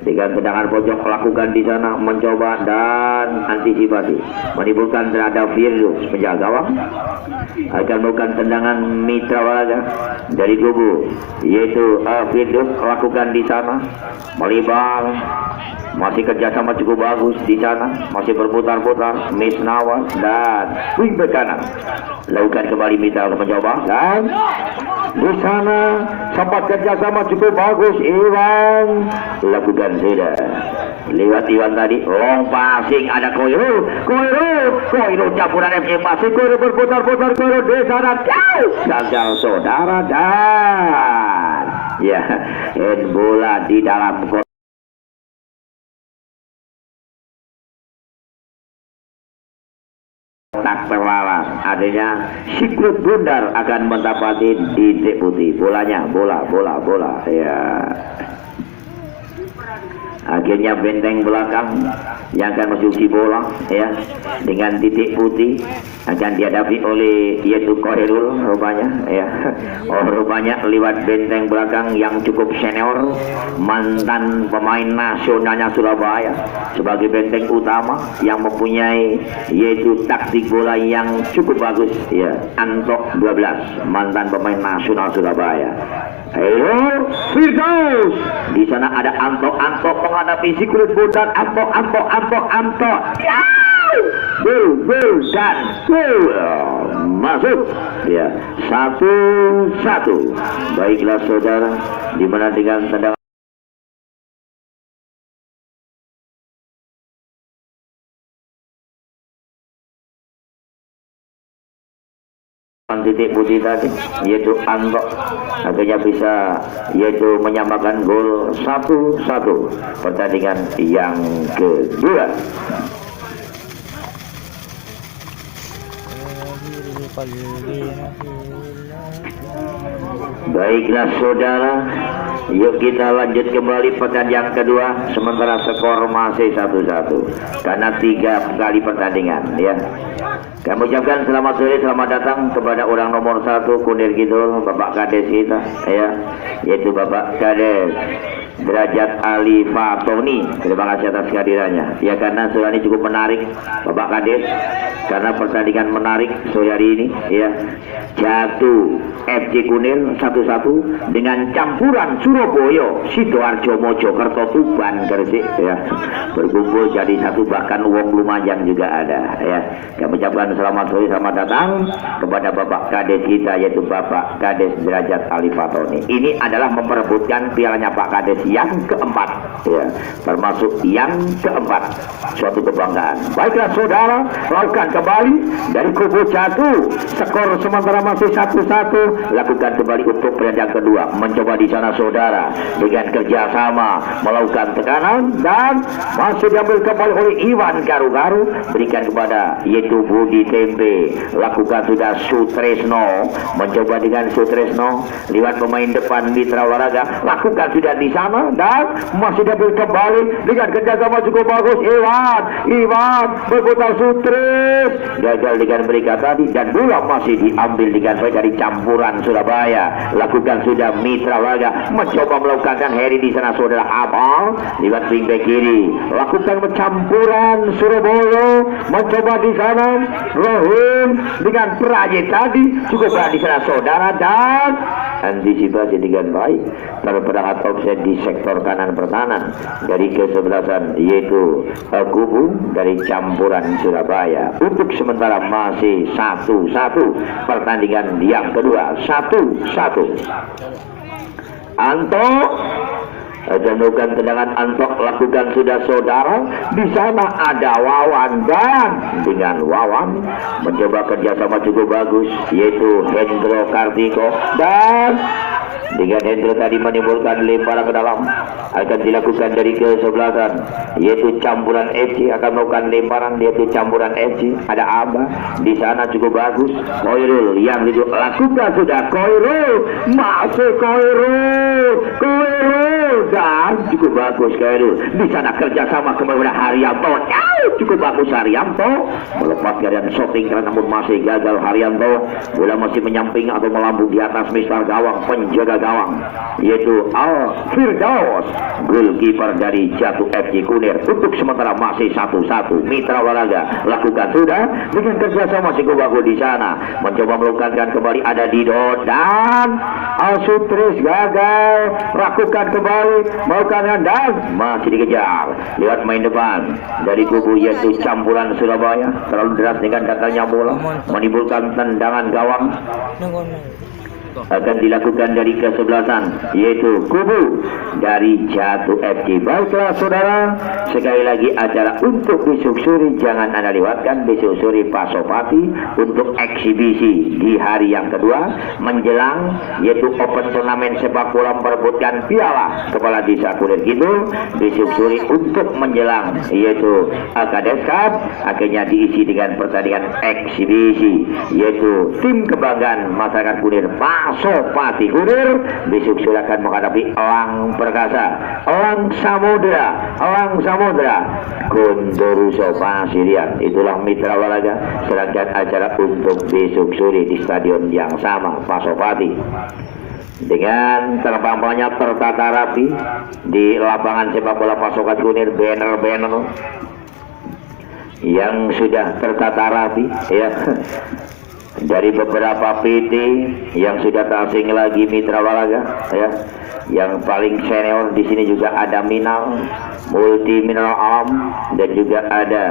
Dengan tendangan pojok lakukan di sana, mencoba dan antisipasi menimbulkan terhadap Firdaus penjaga gawang. Akan melakukan tendangan Mitra Waraga dari kubu, yaitu Firdaus. Lakukan di sana, melebar. Masih kerjasama cukup bagus di sana, masih berputar-putar Misnawar dan wingback kanan. Lakukan kembali Mitra mencoba, dan di sana sempat kerjasama cukup bagus Iwan. Lakukan sudah lewat Iwan tadi, long passing ada Koirul campuran FC. Masih Koirul berputar-putar, Koirul di sana gagal saudara, dan ya bola di dalam tak terlalang. Adanya Secret Bundar akan mendapati di putih. Bolanya bola ya. Akhirnya benteng belakang yang akan masuk bola ya, dengan titik putih akan dihadapi oleh yaitu Koirul rupanya ya. Rupanya lewat benteng belakang yang cukup senior, mantan pemain nasionalnya Surabaya, sebagai benteng utama yang mempunyai yaitu taktik bola yang cukup bagus ya. Anto 12, mantan pemain nasional Surabaya. Ayo Firdaus, di sana ada Anto menghadapi Secret Bundar. Anto ya, dan masuk ya, 1-1. Baiklah saudara, dimana dengan tendangan titik putih tadi, yaitu Anto akhirnya bisa yaitu menyamakan gol 1-1 pertandingan yang kedua. Baiklah saudara, yuk kita lanjut kembali pertandingan yang kedua. Sementara skor masih 1-1 karena 3 kali pertandingan ya. Kami ucapkan selamat sore, selamat datang kepada orang nomor 1 Kunir Kidul, Bapak Kades kita, ya, yaitu Bapak Kades Derajat Ali Fatoni. Terima kasih atas kehadirannya. Ya, karena sore ini cukup menarik, Bapak Kades, karena pertandingan menarik sore hari ini, ya. Jatuh FC Kunir 1-1 dengan campuran Surabaya, Sidoarjo, Mojokerto, Tuban, Gresik, ya. Berkumpul jadi satu, bahkan wong Lumajang juga ada, ya. Kami ucapkan selamat sore, selamat datang kepada Bapak Kades kita, yaitu Bapak Kades Derajat Ali Fatoni. Ini adalah memperebutkan pialanya Pak Kades yang keempat, ya, termasuk yang keempat, suatu kebanggaan. Baiklah saudara, lakukan kembali dari kubu Jatuh, skor sementara masih 1-1. Lakukan kembali untuk periode yang kedua, mencoba di sana saudara dengan kerjasama melakukan tekanan dan masih diambil kembali oleh Iwan Garu-Garu, berikan kepada yaitu Budi Tempe. Lakukan sudah Sutresno, mencoba dengan Sutresno lewat pemain depan Mitra Olahraga. Lakukan sudah di sana dan masih diambil kembali dengan kerjasama cukup bagus. Iwan berputar Sutres, gagal dengan mereka tadi dan bola masih diambil dengan baik dari campuran Surabaya. Lakukan sudah Mitra Olahraga, mencoba melakukan Heri di sana saudara Abang lewat wing back kiri. Lakukan campuran Surabaya, mencoba di sana Rohim dengan Prajit tadi cukup berada di sana saudara dan antisipasi dengan baik terberangkat offset di sektor kanan pertahanan dari kesebelasan yaitu kubu dari campuran Surabaya. Untuk sementara masih 1-1 pertandingan yang kedua, 1-1. Anto Jandukan tendangan Antok, lakukan sudah saudara. Di sana ada Wawan dan dengan Wawan mencoba kerjasama cukup bagus yaitu Hendro Kartiko dan dengan Hendro tadi menimbulkan lemparan ke dalam, akan dilakukan dari kesebelasan yaitu campuran FC, akan melakukan lemparan yaitu campuran FC. Ada Abah di sana cukup bagus. Koirul yang lakukan sudah Koirul, masih Koirul dan cukup bagus Koirul. Di sana kerjasama kepada Haryanto, cukup bagus Haryanto melepaskan dan shooting namun masih gagal Haryanto. Bola masih menyamping atau melambung di atas Mister Gawang, penjaga gawang yaitu Al Firdaus, goalkeeper dari Jatuh FC Kunir. Untuk sementara masih 1-1. Mitra Olahraga lakukan sudah dengan kerjasama cukup bagus di sana, mencoba melakukan kembali ada Dido dan Al Sutris gagal. Lakukan kembali melakukan dan masih dikejar lewat main depan dari kubu yaitu campuran Surabaya, terlalu deras dengan datangnya bola menimbulkan tendangan gawang. Akan dilakukan dari kesebelasan yaitu kubu dari Jatuh FC. Baiklah saudara, sekali lagi acara untuk besok sore jangan Anda lewatkan. Besok sore Pasopati untuk eksibisi di hari yang kedua menjelang yaitu open turnamen sepak bola memperebutkan piala Kepala Desa Kunir Kidul. Besok sore untuk menjelang yaitu Kades Cup akhirnya diisi dengan pertandingan eksibisi yaitu tim kebanggaan masyarakat Kunir Pasopati Kunir. Besok silakan menghadapi Elang Perkasa, Elang Samudra Gondoruso Pasirian. Itulah Mitra Olahraga serangkaian acara untuk besok sore di stadion yang sama Pasopati dengan terbang-terbangnya tertata rapi di lapangan sepak bola Pasopati Kunir. Banner-banner yang sudah tertata rapi, ya, dari beberapa PT yang sudah tak asing lagi Mitra Olahraga, ya. Yang paling senior di sini juga ada Minal, Multi Mineral Alam, dan juga ada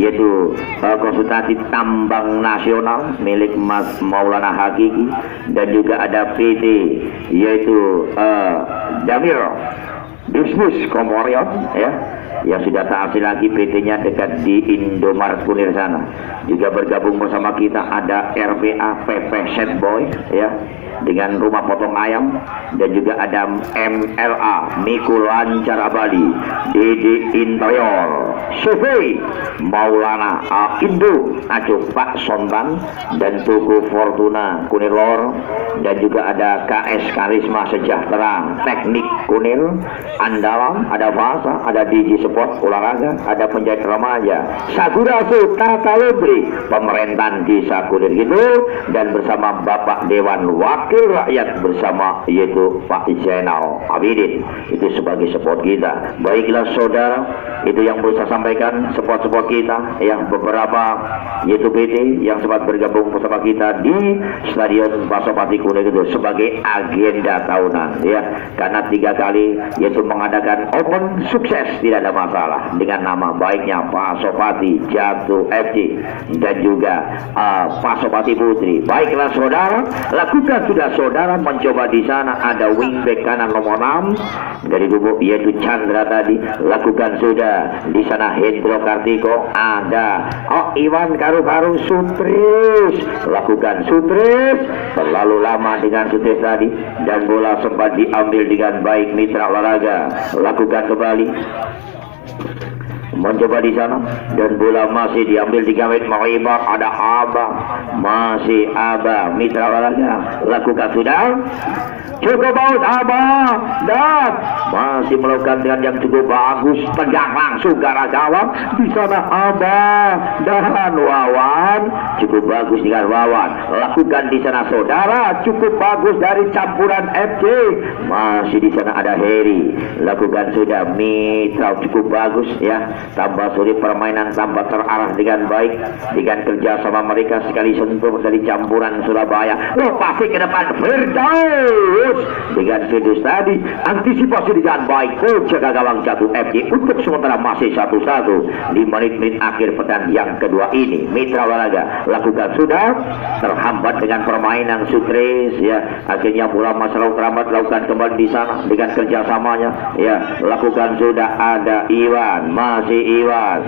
yaitu konsultasi tambang nasional milik Mas Maulana Hakiki, dan juga ada PT yaitu Damir Bisnis Komporion, ya, yang sudah tak asing lagi PT-nya dekat di Indomaret Kunir sana. Juga bergabung bersama kita ada RPA PP Set Boy, ya, dengan rumah potong ayam, dan juga ada MLA Miku Lancar Abadi, DD Interior, CV Maulana Indo Ajo Pak Sontan dan Tugu Fortuna Kunir Lor, dan juga ada KS Karisma Sejahtera Teknik Kunir Andalam, ada Bahasa, ada Digi Sport Olahraga, ada Penjahit Remaja Sagurasu Tata Lebri pemerintahan Desa Kunir gitu, dan bersama Bapak Dewan Wakil Rakyat bersama yaitu Pak Zainal Abidin, itu sebagai support kita. Baiklah saudara, itu yang bisa sampaikan support kita yang beberapa yaitu PT yang sempat bergabung bersama kita di Stadion Pasopati Kunir itu sebagai agenda tahunan ya, karena 3 kali yaitu mengadakan open sukses, tidak ada masalah dengan nama baiknya Pasopati Jatuh FC dan juga Pasopati Putri. Baiklah saudara, lakukan sudah saudara mencoba di sana, ada wingback kanan nomor 6 dari kubu yaitu Chandra tadi, lakukan sudah di sana Hendro Kartiko, ada Iwan Karu-Karu Sutris, lakukan Sutris, terlalu lama dengan Sutris tadi, dan bola sempat diambil dengan baik Mitra Olahraga, lakukan kembali mencoba di sana, dan bola masih diambil di gawet melebar, ada Abah, masih Abah Mitra Olahraga, lakukan sudah cukup baut Abah, dan masih melakukan dengan yang cukup bagus, tegak langsung ke arah gawang di sana Abah dan Wawan, cukup bagus dengan Wawan, lakukan di sana saudara, cukup bagus dari campuran FC, masih di sana ada Heri, lakukan sudah Mitra, cukup bagus ya, tambah sulit permainan, tambah terarah dengan baik dengan kerja sama mereka, sekali sentuh dari campuran Surabaya, pasti ke depan Firdaus dengan Firdaus tadi, antisipasi dengan baik, jaga gawang Jatuh FC untuk sementara masih 1-1 di menit-menit akhir pertandingan yang kedua ini. Mitra Olahraga lakukan sudah, terhambat dengan permainan Sutris ya, akhirnya bola masalah kerabat lakukan kembali di sana dengan kerjasamanya ya, lakukan sudah, ada Iwan, masih Iwan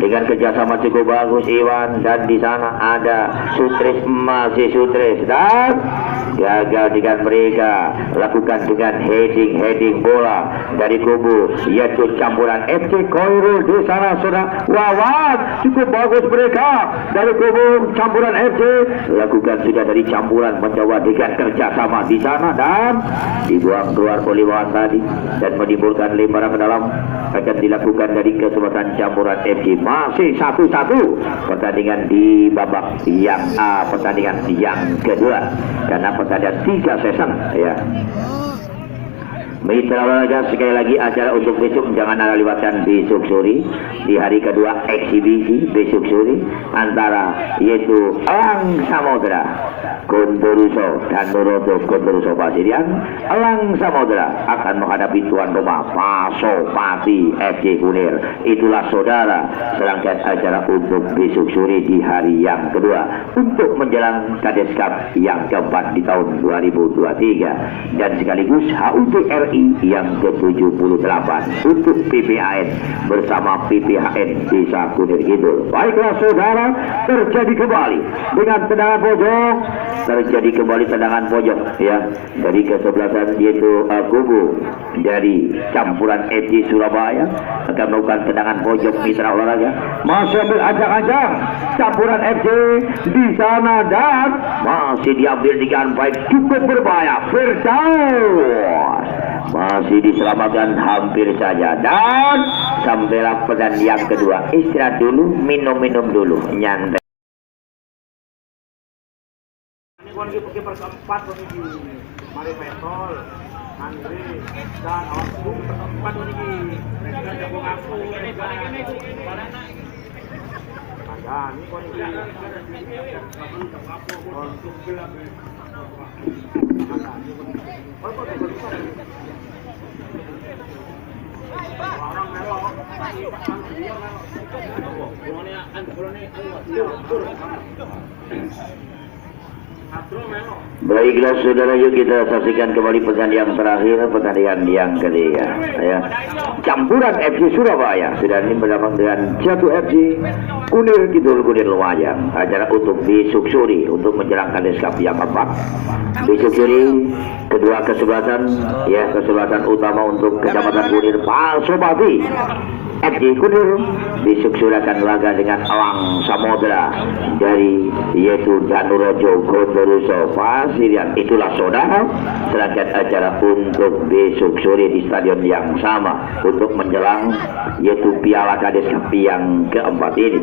dengan kerjasama cukup bagus Iwan, dan di sana ada Sutris, masih Sutris, dan gagal dengan mereka, lakukan dengan heading bola dari kubu yaitu campuran FC Koirul di sana sudah Wawan, cukup bagus mereka dari kubu campuran FC, lakukan sudah dari campuran mencoba dengan kerjasama di sana, dan dibuang keluar oleh Wawan tadi dan menimbulkan lemparan ke dalam, akan dilakukan dari kesempatan campuran FC, masih 1-1 pertandingan di babak yang pertandingan yang kedua, karena pertandingan 3 season ya. Mitra Olahraga sekali lagi acara untuk besok jangan anda lewatkan besok sore di hari kedua eksibisi besok sore antara yaitu Elang Samudra Kondoruso dan Noroto Kondoruso Pasirian. Elang Samudra akan menghadapi tuan rumah Pasopati FC Kunir. Itulah saudara serangkaian acara untuk besok sore di hari yang kedua untuk menjelang Kades Cup yang keempat di tahun 2023 dan sekaligus HUT RI yang ke-78 untuk PPAN bersama PPHN Desa Kunir Kidul. Baiklah saudara, terjadi kembali dengan tendangan pojok, terjadi kembali tendangan pojok ya dari kesebelasan yaitu kubu dari campuran FC Surabaya akan melakukan tendangan pojok. Mitra Olahraga masih ambil ajang-ajang campuran FC di sana, dan masih diambil dengan baik, cukup berbahaya. Firdaus masih diselamatkan hampir saja, dan sampailah pertandingan yang kedua. Istirahat dulu, minum-minum dulu, nyantai. Ini pakai perkeempat ini Mari Petol, Andre, dan aku perkeempat ini. Mereka jago ngaku, mereka ini ada ini kon ini. Untuk bilang orang melok. Baiklah saudara, yuk kita saksikan kembali pertandingan terakhir, pertandingan yang ketiga ya. Campuran FC Surabaya sudah ini bersama dengan Jatuh FC Kunir Kidul Kunir Lumajang. Acara untuk besok sore untuk menjelang Kades Cup yang keempat. Besok sore kedua kesebelasan ya, kesebelasan utama untuk Kecamatan Kunir Pasopati FJ Kunir disuksurakan laga dengan Elang Samudra dari yaitu Danurojo Gondoruso Pasirian. Itulah saudara serangkaian acara untuk besok sore di stadion yang sama untuk menjelang yaitu Piala Kades Cup yang keempat ini.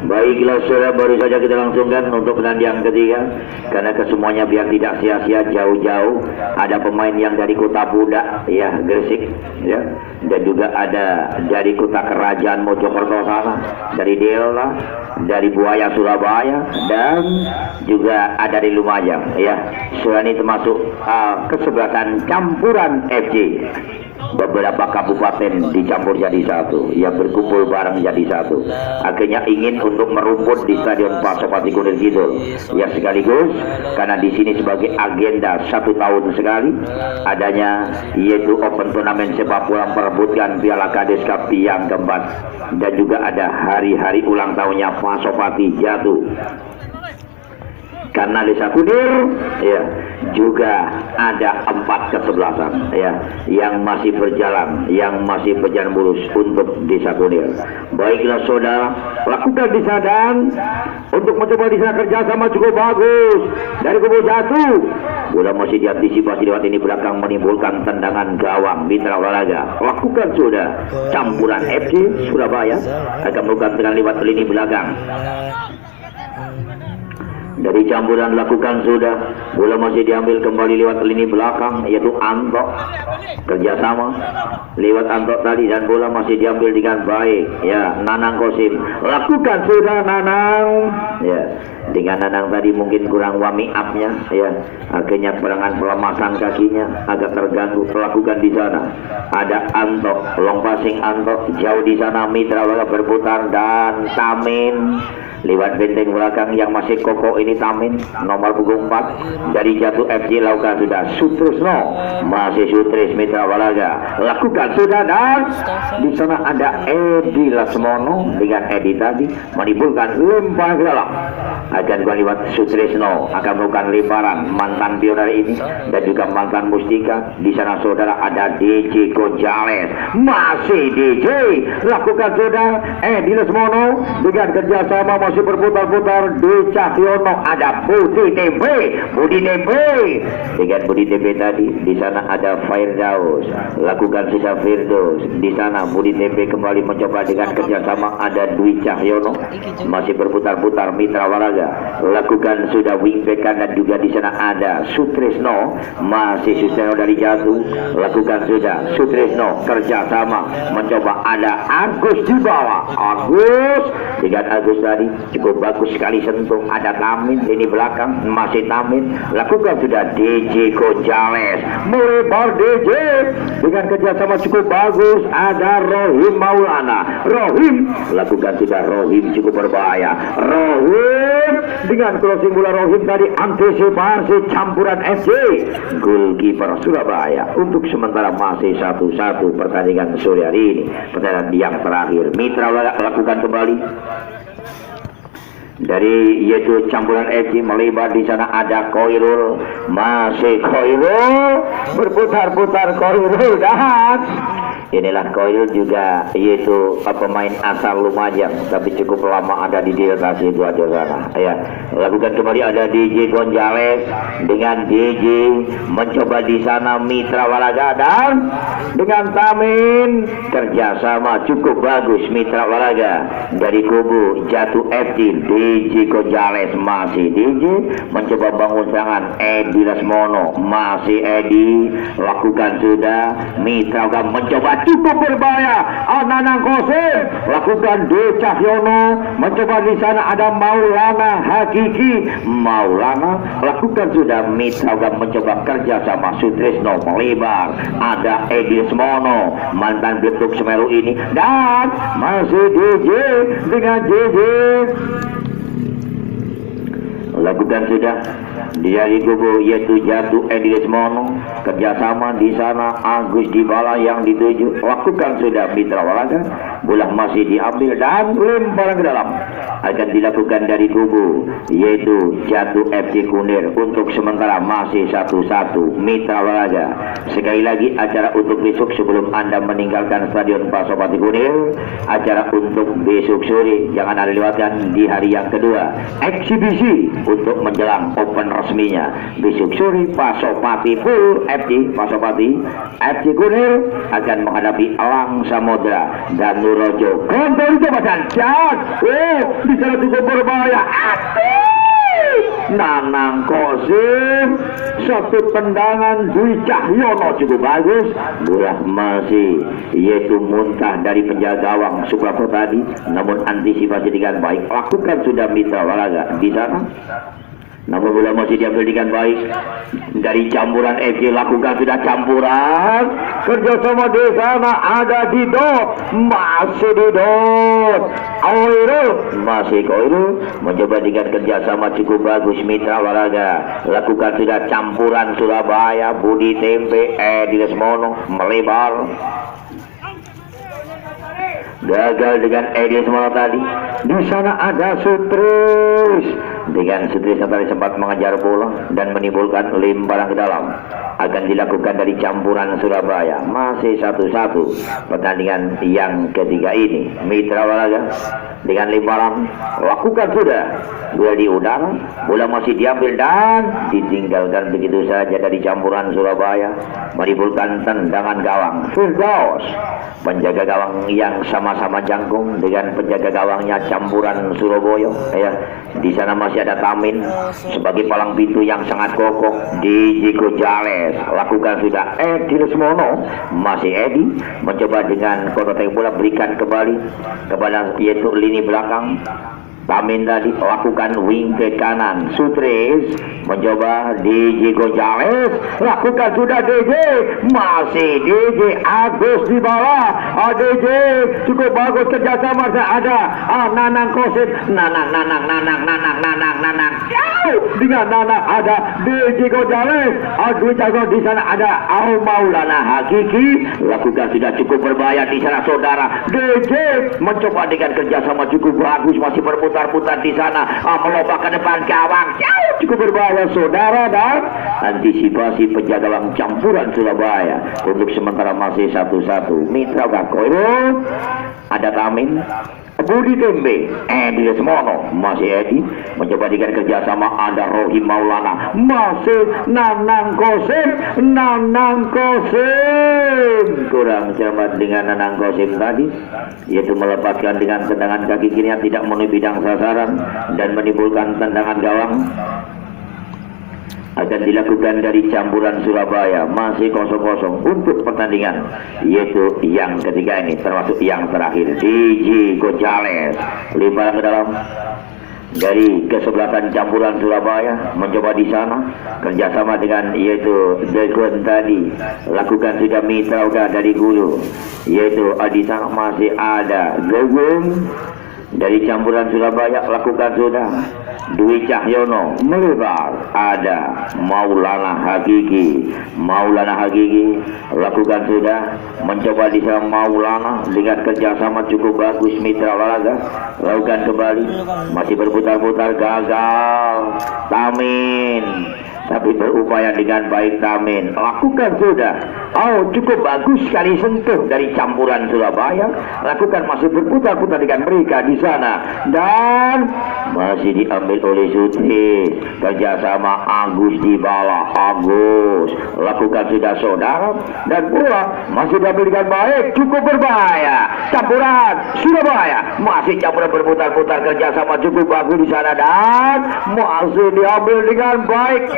Baiklah saudara, baru saja kita langsungkan untuk pertandingan ketiga, karena kesemuanya biar tidak sia-sia. Jauh-jauh ada pemain yang dari kota Budak ya, Gresik ya, dan juga ada dari kota Kerajaan Mojokerto sana, dari Dela, dari Buaya Surabaya, dan juga ada dari Lumajang ya. Soalnya ini termasuk kesebelasan campuran FC. Beberapa kabupaten dicampur jadi satu, yang berkumpul bareng jadi satu. Akhirnya ingin untuk merumput di Stadion Pasopati Kunir Kidul. Ya sekaligus karena di sini sebagai agenda 1 tahun sekali adanya yaitu Open Turnamen sepak bola memperebutkan Piala Kades Cup yang keempat, dan juga ada hari-hari ulang tahunnya Pasopati jatuh. Karena Desa Kunir ya juga ada 4 kesebelasan ya yang masih berjalan mulus untuk Desa Kunir. Baiklah saudara, lakukan di sana untuk mencoba di sana kerjasama cukup bagus dari kubu jatuh. Bola masih diantisipasi lewat ini belakang menimbulkan tendangan gawang Mitra Olahraga. Lakukan sudah campuran FC Surabaya akan melakukan dengan lewat lini belakang. Dari campuran lakukan sudah, bola masih diambil kembali lewat lini belakang yaitu Anto, kerjasama lewat Anto tadi, dan bola masih diambil dengan baik ya. Nanang Kosim lakukan sudah, Nanang ya, dengan Nanang tadi mungkin kurang wami up-nya ya, akhirnya perangan pelemasan kakinya agak terganggu. Lakukan di sana ada Anto, long passing Anto jauh di sana. Mitra berputar dan Tamin lewat benteng belakang yang masih kokoh ini. Tamin nomor punggung 4 dari Jatuh FC. Lakukan sudah Sutrisno, masih Sutris Mitra Walaga lakukan sudah, dan di sana ada Edi Lasmono dengan Edi tadi menimbulkan lempar ke dalam. Akan lewat Sutrisno akan melakukan lemparan mantan pioner ini dan juga mantan Mustika. Di sana saudara ada DJ Gonzales, masih DJ lakukan sudah Edi Lasmono dengan kerjasama masih berputar-putar di Cahyono. Ada Budi Tempe dengan Budi Tempe tadi. Di sana ada Firdaus, lakukan sudah Firdaus. Di sana Budi Tempe kembali mencoba dengan kerjasama ada Dwi Cahyono, masih berputar-putar Mitra Waraga. Lakukan sudah wingback kanan juga. Di sana ada Sutrisno, masih Sutrisno dari Jatuh. Lakukan sudah Sutrisno kerjasama mencoba ada Agus di bawah. Agus dengan Agus tadi cukup bagus sekali sentuh. Ada Tamin ini belakang, masih Tamin. Lakukan sudah DJ Gonzales, melebar DJ dengan kerjasama cukup bagus. Ada Rohim Maulana, Rohim lakukan sudah. Rohim cukup berbahaya. Rohim dengan crossing bola. Rohim tadi antisipasi campuran FC. Goalkeeper Surabaya untuk sementara masih 1-1 pertandingan sore hari ini. Pertandingan yang terakhir Mitra lakukan kembali dari yaitu campuran FC melebar. Di sana ada Koirul, masih Koirul berputar-putar Koirul, dan inilah Koirul juga yaitu pemain asal Lumajang tapi cukup lama ada di Delta Sidoarjo sana ya. Lakukan kembali ada DJ Gonzales dengan DJ mencoba di sana Mitra Walaga, dan dengan Tamin kerjasama cukup bagus Mitra Walaga dari kubu Jatuh FC. DJ Gonzales, masih DJ mencoba bangun serangan. Edi Lasmono, masih Edi lakukan sudah. Mitra Walaga mencoba cukup berbahaya. Nanang Kosim lakukan di Cahyono mencoba. Di sana ada Maulana Hakiki, Maulana lakukan sudah. Mitra mencoba kerjasama Sutrisno melebar. Ada Edi Lasmono mantan Betuk Semeru ini, dan masih DJ dengan JJ. Lakukan sudah dari kubu yaitu Jatuh Edi Lasmono kerjasama. Di sana Agus Dibala yang dituju. Lakukan sudah Mitra Walaga, bola masih diambil dan lemparan ke dalam. akan dilakukan dari kubu yaitu Jatuh FC Kunir. Untuk sementara masih 1-1 Mitra Waraga. Sekali lagi acara untuk besok sebelum Anda meninggalkan Stadion Pasopati Kunir, acara untuk besok sore jangan Anda lewatkan di hari yang kedua, eksibisi untuk menjelang open resminya besok sore. Pasopati Full FC FC Kunir akan menghadapi Elang Samudra dan Nurojo. Kontrol jabatan Cak. Di sana cukup berbahaya. Nanang Kosim, satu tendangan Dwi Cahyono cukup bagus. Bola masih yaitu muntah dari penjaga gawang Suprapto tadi, namun antisipasi dengan baik lakukan sudah Mitra Waraga di sana. Namun bola masih diambil dengan baik dari campuran FC. Lakukan sudah campuran kerjasama di sana. Ada Dido, masih Dido, Koirul, masih Koirul mencoba dengan kerjasama cukup bagus Mitra Waraga. Lakukan sudah campuran Surabaya, Budi Tempe, Edi Lesmono melebar. Gagal dengan Edi Lesmono tadi. Di sana ada Sutris. Dengan Sutris tadi sempat mengejar bola dan menimbulkan lemparan ke dalam. Akan dilakukan dari campuran Surabaya. Masih 1-1 pertandingan yang ketiga ini. Mitra Waraga dengan lemparan lakukan sudah bola di udara. Bola masih diambil dan ditinggalkan begitu saja dari campuran Surabaya. Menimbulkan tendangan gawang Firdaus, penjaga gawang yang sama-sama jangkung dengan penjaga gawangnya campuran Surabaya. Ya, di sana masih ada Tamin sebagai palang pintu yang sangat kokoh. Di Jiko Jales lakukan sudah Edi Lesmono, masih Edi mencoba dengan kontak bola berikan kembali kepada yaitu lini belakang. Tamin tadi lakukan wing ke kanan. Sutris mencoba DJ Gonzales. Lakukan sudah DJ. Masih DJ Agus di bawah. DJ cukup bagus kerjasama. Ada Nanang Kosim. Nanang. Dengan Nanang ada DJ Gonzales. Agus jago di sana ada Al Maulana Hakiki. Lakukan sudah cukup berbahaya di sana saudara. DJ mencoba dengan kerjasama cukup bagus. Masih berputar di sana, melompat ke depan gawang, jauh cukup berbahaya saudara. Dan antisipasi penjaga gawang campuran Surabaya. Untuk sementara masih 1-1 Mitra Gakoiro. Ada Tamin, Budi Tembe, Edi Lesmono, masih Edi mencoba dengan kerjasama. Ada Rohim Maulana, masih Nanang Kosim. Kurang cermat dengan Nanang Kosim tadi, yaitu melepaskan dengan tendangan kaki kiri yang tidak memenuhi bidang sasaran dan menimbulkan tendangan gawang. Akan dilakukan dari campuran Surabaya. Masih 0-0 untuk pertandingan yaitu yang ketiga ini, termasuk yang terakhir. DJ Gonzales lemparan ke dalam dari kesebelasan campuran Surabaya, mencoba di sana kerjasama dengan yaitu Degon tadi. Lakukan sudah Mitra dari Gulu, yaitu di sana masih ada Degon dari campuran Surabaya. Lakukan sudah Dwi Cahyono melebar. Ada Maulana Hakiki. Lakukan sudah mencoba di sana Maulana dengan kerjasama cukup bagus Mitra Waraga. Lakukan kembali, masih berputar-putar, gagal. Tamin tapi berupaya dengan baik. Tamin lakukan sudah cukup bagus sekali sentuh dari campuran Surabaya. Lakukan masih berputar-putar dengan mereka di sana dan masih diambil oleh Sutris. Kerjasama Agus di bawah. Agus lakukan sudah saudara dan bola masih diambil dengan baik. Cukup berbahaya campuran Surabaya. Masih campuran berputar-putar, kerjasama cukup bagus di sana dan masih diambil dengan baik.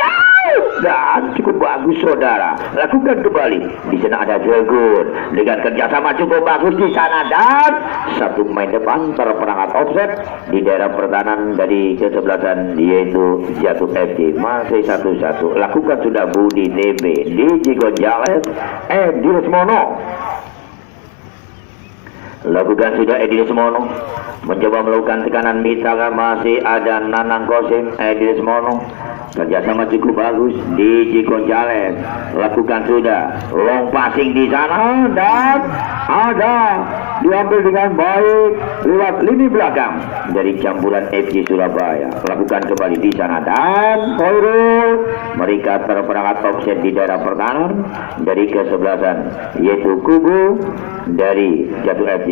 Dan cukup bagus saudara. Lakukan kembali. Di sana ada Jagun dengan kerjasama cukup bagus di sana dan satu pemain depan terperangkap offset di daerah pertahanan dari kesebelasan yaitu Jatuh FC. Masih 1-1. Lakukan sudah Budi TB, DJ Gonzales, Edi Lesmono. Lakukan sudah Edi Lesmono mencoba melakukan tekanan Mitra. Masih ada Nanang Kosim, Edi Lesmono kerjasama cukup bagus. DJ Gonzales lakukan sudah long passing di sana dan ada diambil dengan baik lewat lini belakang dari campuran FC Surabaya. Lakukan kembali di sana dan Khairul, mereka terperangkap offset di daerah pertahanan dari kesebelasan yaitu kubu dari Jatuh FC.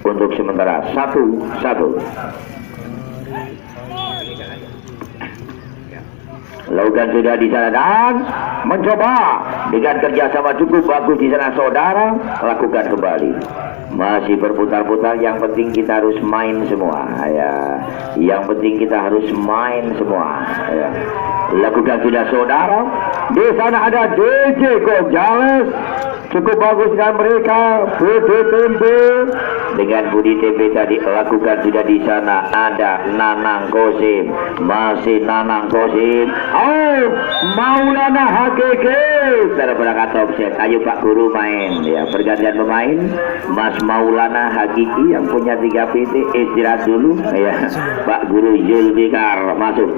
Untuk sementara 1-1. Lakukan sudah di sana dan mencoba dengan kerjasama cukup bagus di sana saudara. Lakukan kembali. Masih berputar-putar. Yang penting kita harus main semua. Ya. Yang penting kita harus main semua. Ya. Lakukan sudah saudara. Di sana ada DJ Gonzales. Cukup bagus dengan mereka. Budi Tempe dengan Budi Tempe tadi lakukan sudah di sana ada Nanang Kosim. Masih Nanang Kosim. Oh, Maulana Hakiki terberangkat offset. Ayo Pak Guru main ya, pergantian pemain. Mas Maulana Hakiki yang punya 3 PT istirahat dulu ya. Pak Guru Zulfikar masuk.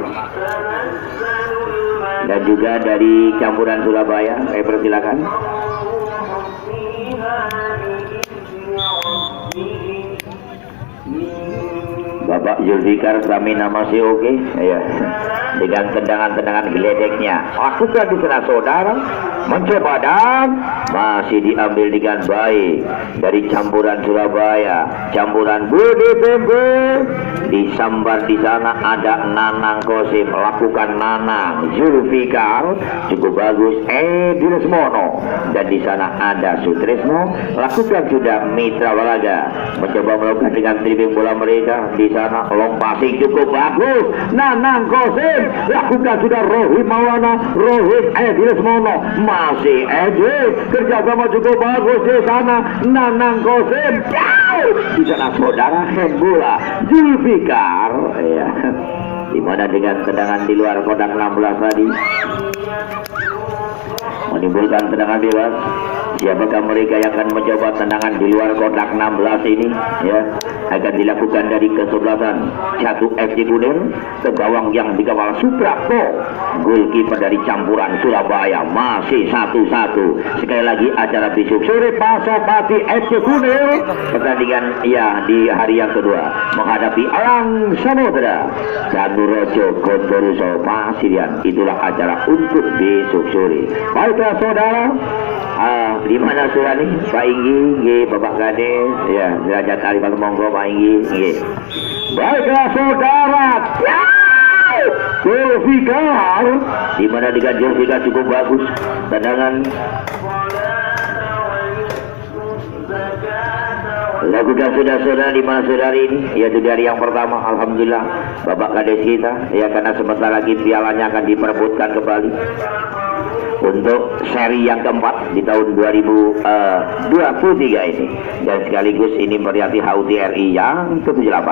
Dan juga dari campuran Surabaya, persilakan. Bapak Zulfikar stamina masih oke ya. Dengan tendangan-tendangan geledeknya. Lakukan di sana saudara. Mencoba dan masih diambil dengan baik dari campuran Surabaya. Campuran Budi Tempe disambar di sana ada Nanang Kosim. Lakukan Nanang Zulfikar cukup bagus. Edi Lesmono dan di sana ada Sutrisno. Lakukan sudah Mitra Walaga mencoba melakukan dengan dribbling bola mereka di sana long passing cukup bagus. Nanang Kosim lakukan sudah Rohim Maulana, Rohim Edi Lesmono. Masih Edi kerjasama cukup bagus di sana. Nanang Kosim di sana saudara bola Zulfikar ya. Dimana dengan tendangan di luar kotak 16 tadi menimbulkan tendangan bebas. Siapakah mereka yang akan mencoba tendangan di luar kotak 16 ini ya, akan dilakukan dari kesebelasan Jatuh FC Kunir ke gawang yang dikawal Suprapto, goalkeeper dari campuran Surabaya. Masih 1-1. Sekali lagi acara besok sore Pasopati FC Kunir pertandingan ya di hari yang kedua menghadapi Alang Samudra Canurojo Gondoruso Pasirian. Itulah acara untuk besok sore. Baiklah saudara, di mana sudah nih Pak Inggi, Bapak Gades, ya derajat Arifat monggo Pak Inggi. Baiklah saudara, Zulfikar, di mana dengan Zulfikar cukup bagus tendangan. Lakukan sudah saudara di mana saudari ini, yaitu dari yang pertama. Alhamdulillah Bapak Kades kita ya, karena sebentar lagi pialanya akan diperebutkan kembali untuk seri yang keempat di tahun 2023 ini, dan sekaligus ini meriati HUT RI yang ke-78.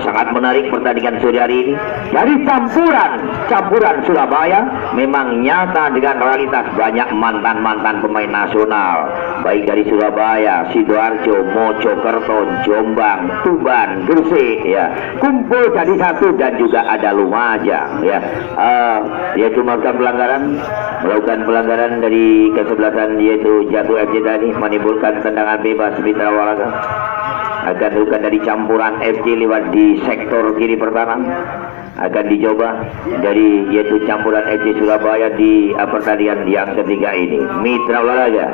Sangat menarik pertandingan sore hari ini dari campuran Surabaya. Memang nyata dengan realitas banyak mantan pemain nasional, baik dari Surabaya, Sidoarjo, Mojokerto, Jombang, Tuban, Gresik ya, kumpul jadi satu, dan juga ada Lumajang ya. Yaitu melakukan pelanggaran dari kesebelasan yaitu Jatuh FC tadi, menimbulkan tendangan bebas Mitra Walaga. Akan dilakukan dari campuran FC lewat di sektor kiri pertahanan. Akan dicoba dari yaitu campuran FC Surabaya di pertandingan yang ketiga ini. Mitra Walaga,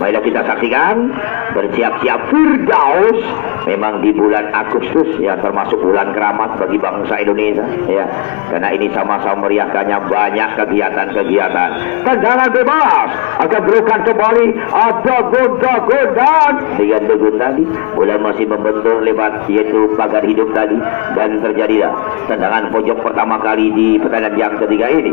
marilah kita saksikan. Bersiap-siap Firdaus. Memang di bulan Agustus ya, termasuk bulan keramat bagi bangsa Indonesia ya, karena ini sama-sama meriahkannya banyak kegiatan-kegiatan. Tendangan bebas akan berikan kembali, ada Gonda dengan Begun tadi, bola masih membentur lewat yaitu pagar hidup tadi, dan terjadilah tendangan pojok pertama kali di pertandingan yang ketiga ini.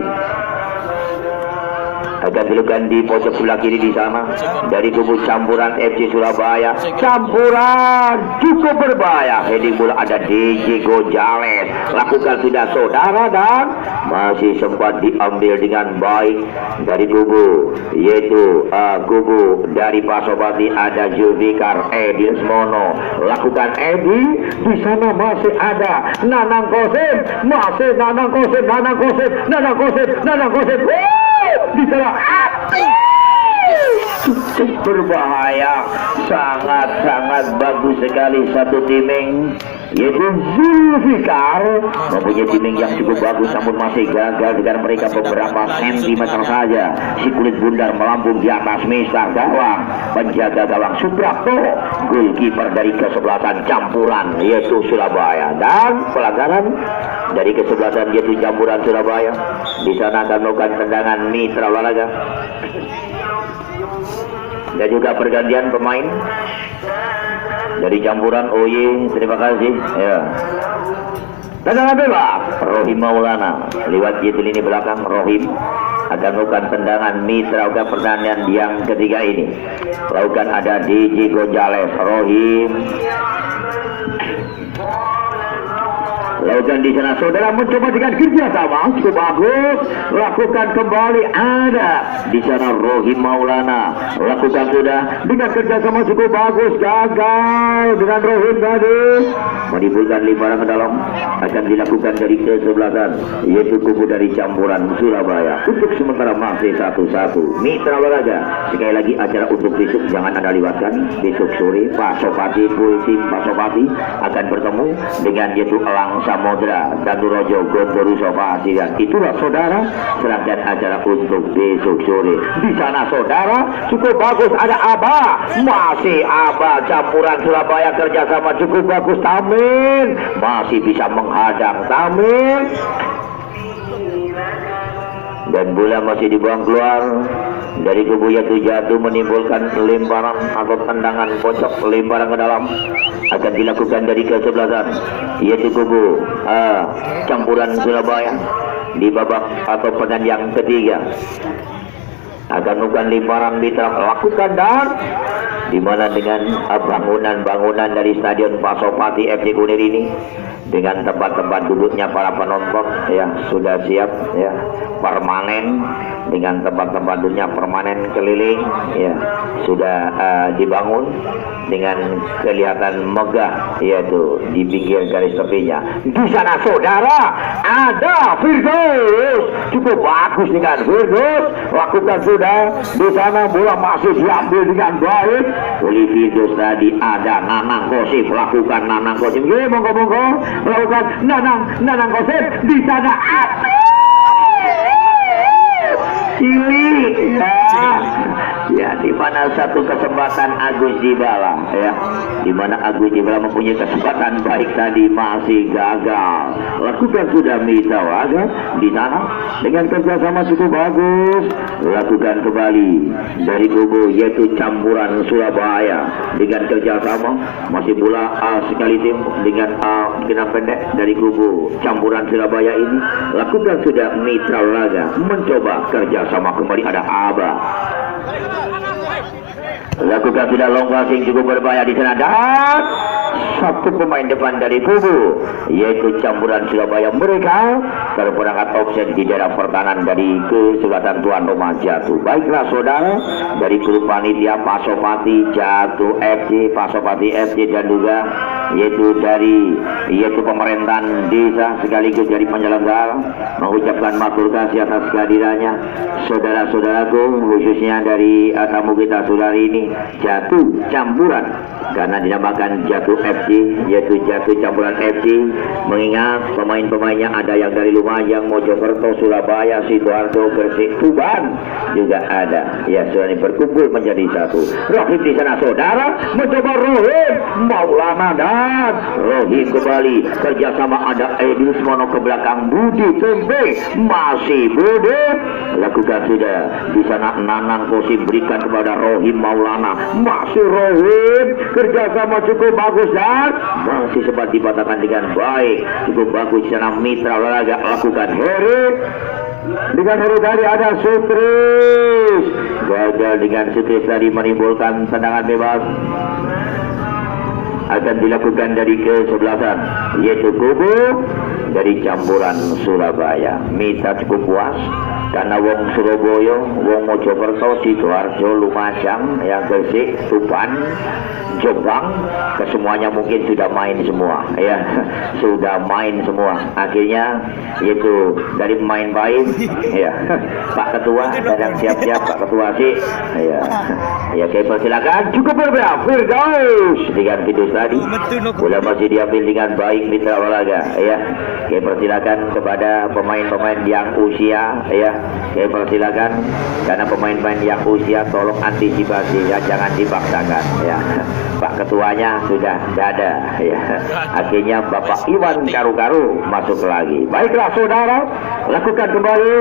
akan dilakukan di pojok sebelah kiri di sana dari kubu campuran FC Surabaya. Campuran cukup berbahaya. Heading bola ada DJ Gonzales. Lakukan sudah saudara dan masih sempat diambil dengan baik dari kubu, yaitu kubu dari Pasopati ada Zulfikar Edi Lesmono. Lakukan Edi, di sana masih ada Nanang Kosim, masih Nanang Kosim. Di sana cukup berbahaya, sangat bagus sekali satu timing, yaitu Zulfikar mempunyai timing yang cukup bagus, namun masih gagal dengan mereka beberapa sentimeter saja. Si kulit bundar melambung di atas Mister gawang, penjaga gawang Suprapto, goalkeeper dari kesebelasan campuran yaitu Surabaya, dan pelanggaran dari kesebelasan yaitu campuran Surabaya. Di sana akan melakukan tendangan mitra olahraga dan juga pergantian pemain dari campuran. Terima kasih ya. Tendangan bebas Rohim Maulana lewat yaitu lini belakang. Rohim akan melakukan tendangan mitra ke pertandingan yang ketiga ini. Lakukan ada DJ Gonzales. Rohim lakukan di sana saudara, mencoba dengan kerja sama cukup bagus. Lakukan kembali ada di sana Rohim Maulana. Lakukan sudah dengan kerja sama cukup bagus. Gagal dengan Rohim tadi menimbulkan lemparan ke dalam. Akan dilakukan dari kesebelasan yaitu kubu dari campuran Surabaya. Untuk sementara masih 1-1 mitra olahraga. Sekali lagi acara untuk besok jangan anda lewatkan. Besok sore Pasopati, full tim Pasopati akan bertemu dengan yaitu Elang Samudra dan Nurojo Gondoru Sofa Asian. Itulah saudara serangkaian acara untuk besok sore. Di sana saudara cukup bagus ada Aba, masih Aba campuran Surabaya kerjasama cukup bagus. Tamin masih bisa menghadang Tamin dan bola masih dibuang keluar dari kubu yaitu jatuh, menimbulkan lemparan atau tendangan pojok lemparan ke dalam. Akan dilakukan dari kesebelasan yaitu kubu campuran Surabaya di babak atau pertandingan yang ketiga. Akan melakukan lemparan mitra lakukan dan dimana dengan bangunan dari Stadion Pasopati FC Kunir ini dengan tempat-tempat duduknya para penonton ya sudah siap ya permanen, dengan tempat-tempat duduknya permanen keliling ya sudah dibangun dengan kelihatan megah yaitu di pinggir garis tepinya. Di sana saudara ada Firdaus, cukup bagus dengan Firdaus. Lakukan sudah di sana bola masih diambil dengan baik oleh Firdaus. Tadi ada Nanang Kosim. Lakukan Nanang Kosim. Monggo lakukan Nanang Kosim. Di sana Cili ya di mana satu kesempatan Agus Dybala ya, di mana Agus Dybala mempunyai kesempatan baik tadi masih gagal. Lakukan sudah mitra warga di sana dengan kerjasama cukup bagus. Lakukan kembali dari kubu yaitu campuran Surabaya dengan kerjasama masih pula sekali tim dengan kena pendek dari kubu campuran Surabaya ini. Lakukan sudah mitra warga mencoba kerjasama kembali ada Aba. Lakukan sudah long passing cukup berbahaya di sana dan satu pemain depan dari kubu yaitu campuran Surabaya mereka terperangkat offset di daerah pertahanan dari kesebelasan tuan rumah jatuh. Baiklah saudara dari klub panitia Pasopati Jatuh FC, Pasopati FC dan juga yaitu dari pemerintahan desa sekaligus dari penyelenggara mengucapkan matur kasih atas kehadirannya saudara-saudaraku, khususnya dari tamu kita saudari ini Jatuh Campuran karena dinamakan Jatuh FC yaitu Jatuh Campuran FC, mengingat pemain-pemainnya ada yang dari Lumajang, Mojokerto, Surabaya, Sidoarjo, Gresik, Tuban juga ada ya, sudah berkumpul menjadi satu. Rohim di sana saudara mencoba Rohim Maulana dan Rohim kembali kerjasama ada Edi Lesmono ke belakang Budi Tempe masih Budi. Lakukan sudah di sana Nanang Kosim berikan kepada Rohim Maulana masih Rohim kerjasama cukup bagus dan masih sempat dipatahkan dengan baik cukup bagus di sana mitra olahraga. Lakukan Heri di dengan hari tadi ada Sutris. Gagal dengan Sutris tadi menimbulkan tendangan bebas. Akan dilakukan dari kesebelasan, yaitu Kubu dari campuran Surabaya. Mita cukup puas karena wong Surabaya, wong Mojokerto, Sidoarjo, Lumajang, yang Gresik, Tuban, Jombang, kesemuanya mungkin sudah main semua, ya, sudah main semua. Akhirnya yaitu dari pemain baik, ya, Pak Ketua sedang siap-siap, Pak Ketua sih, ya, persilakan, cukup berbeda, Firdaus dengan Firdaus tadi, bola masih diambil dengan baik Mitra Walaga, ya, persilakan kepada pemain-pemain yang usia, ya, persilakan karena pemain-pemain yang usia tolong antisipasi, ya, jangan dipaksakan, ya. Pak Ketuanya sudah tidak ada, ya. Akhirnya Bapak Iwan Karu-Karu masuk lagi. Baiklah saudara, lakukan kembali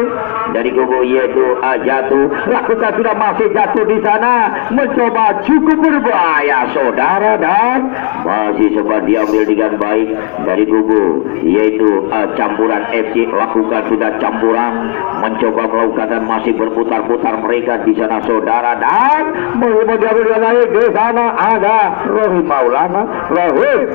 dari kubu yaitu jatuh, lakukan sudah masih jatuh di sana, mencoba cukup berbahaya saudara, dan masih sempat diambil dengan baik dari kubu yaitu campuran FC. Lakukan sudah campuran, mencoba melakukan dan masih berputar-putar mereka di sana saudara, dan mau diambil dengan baik di sana ada Rohim Maulana. Rohim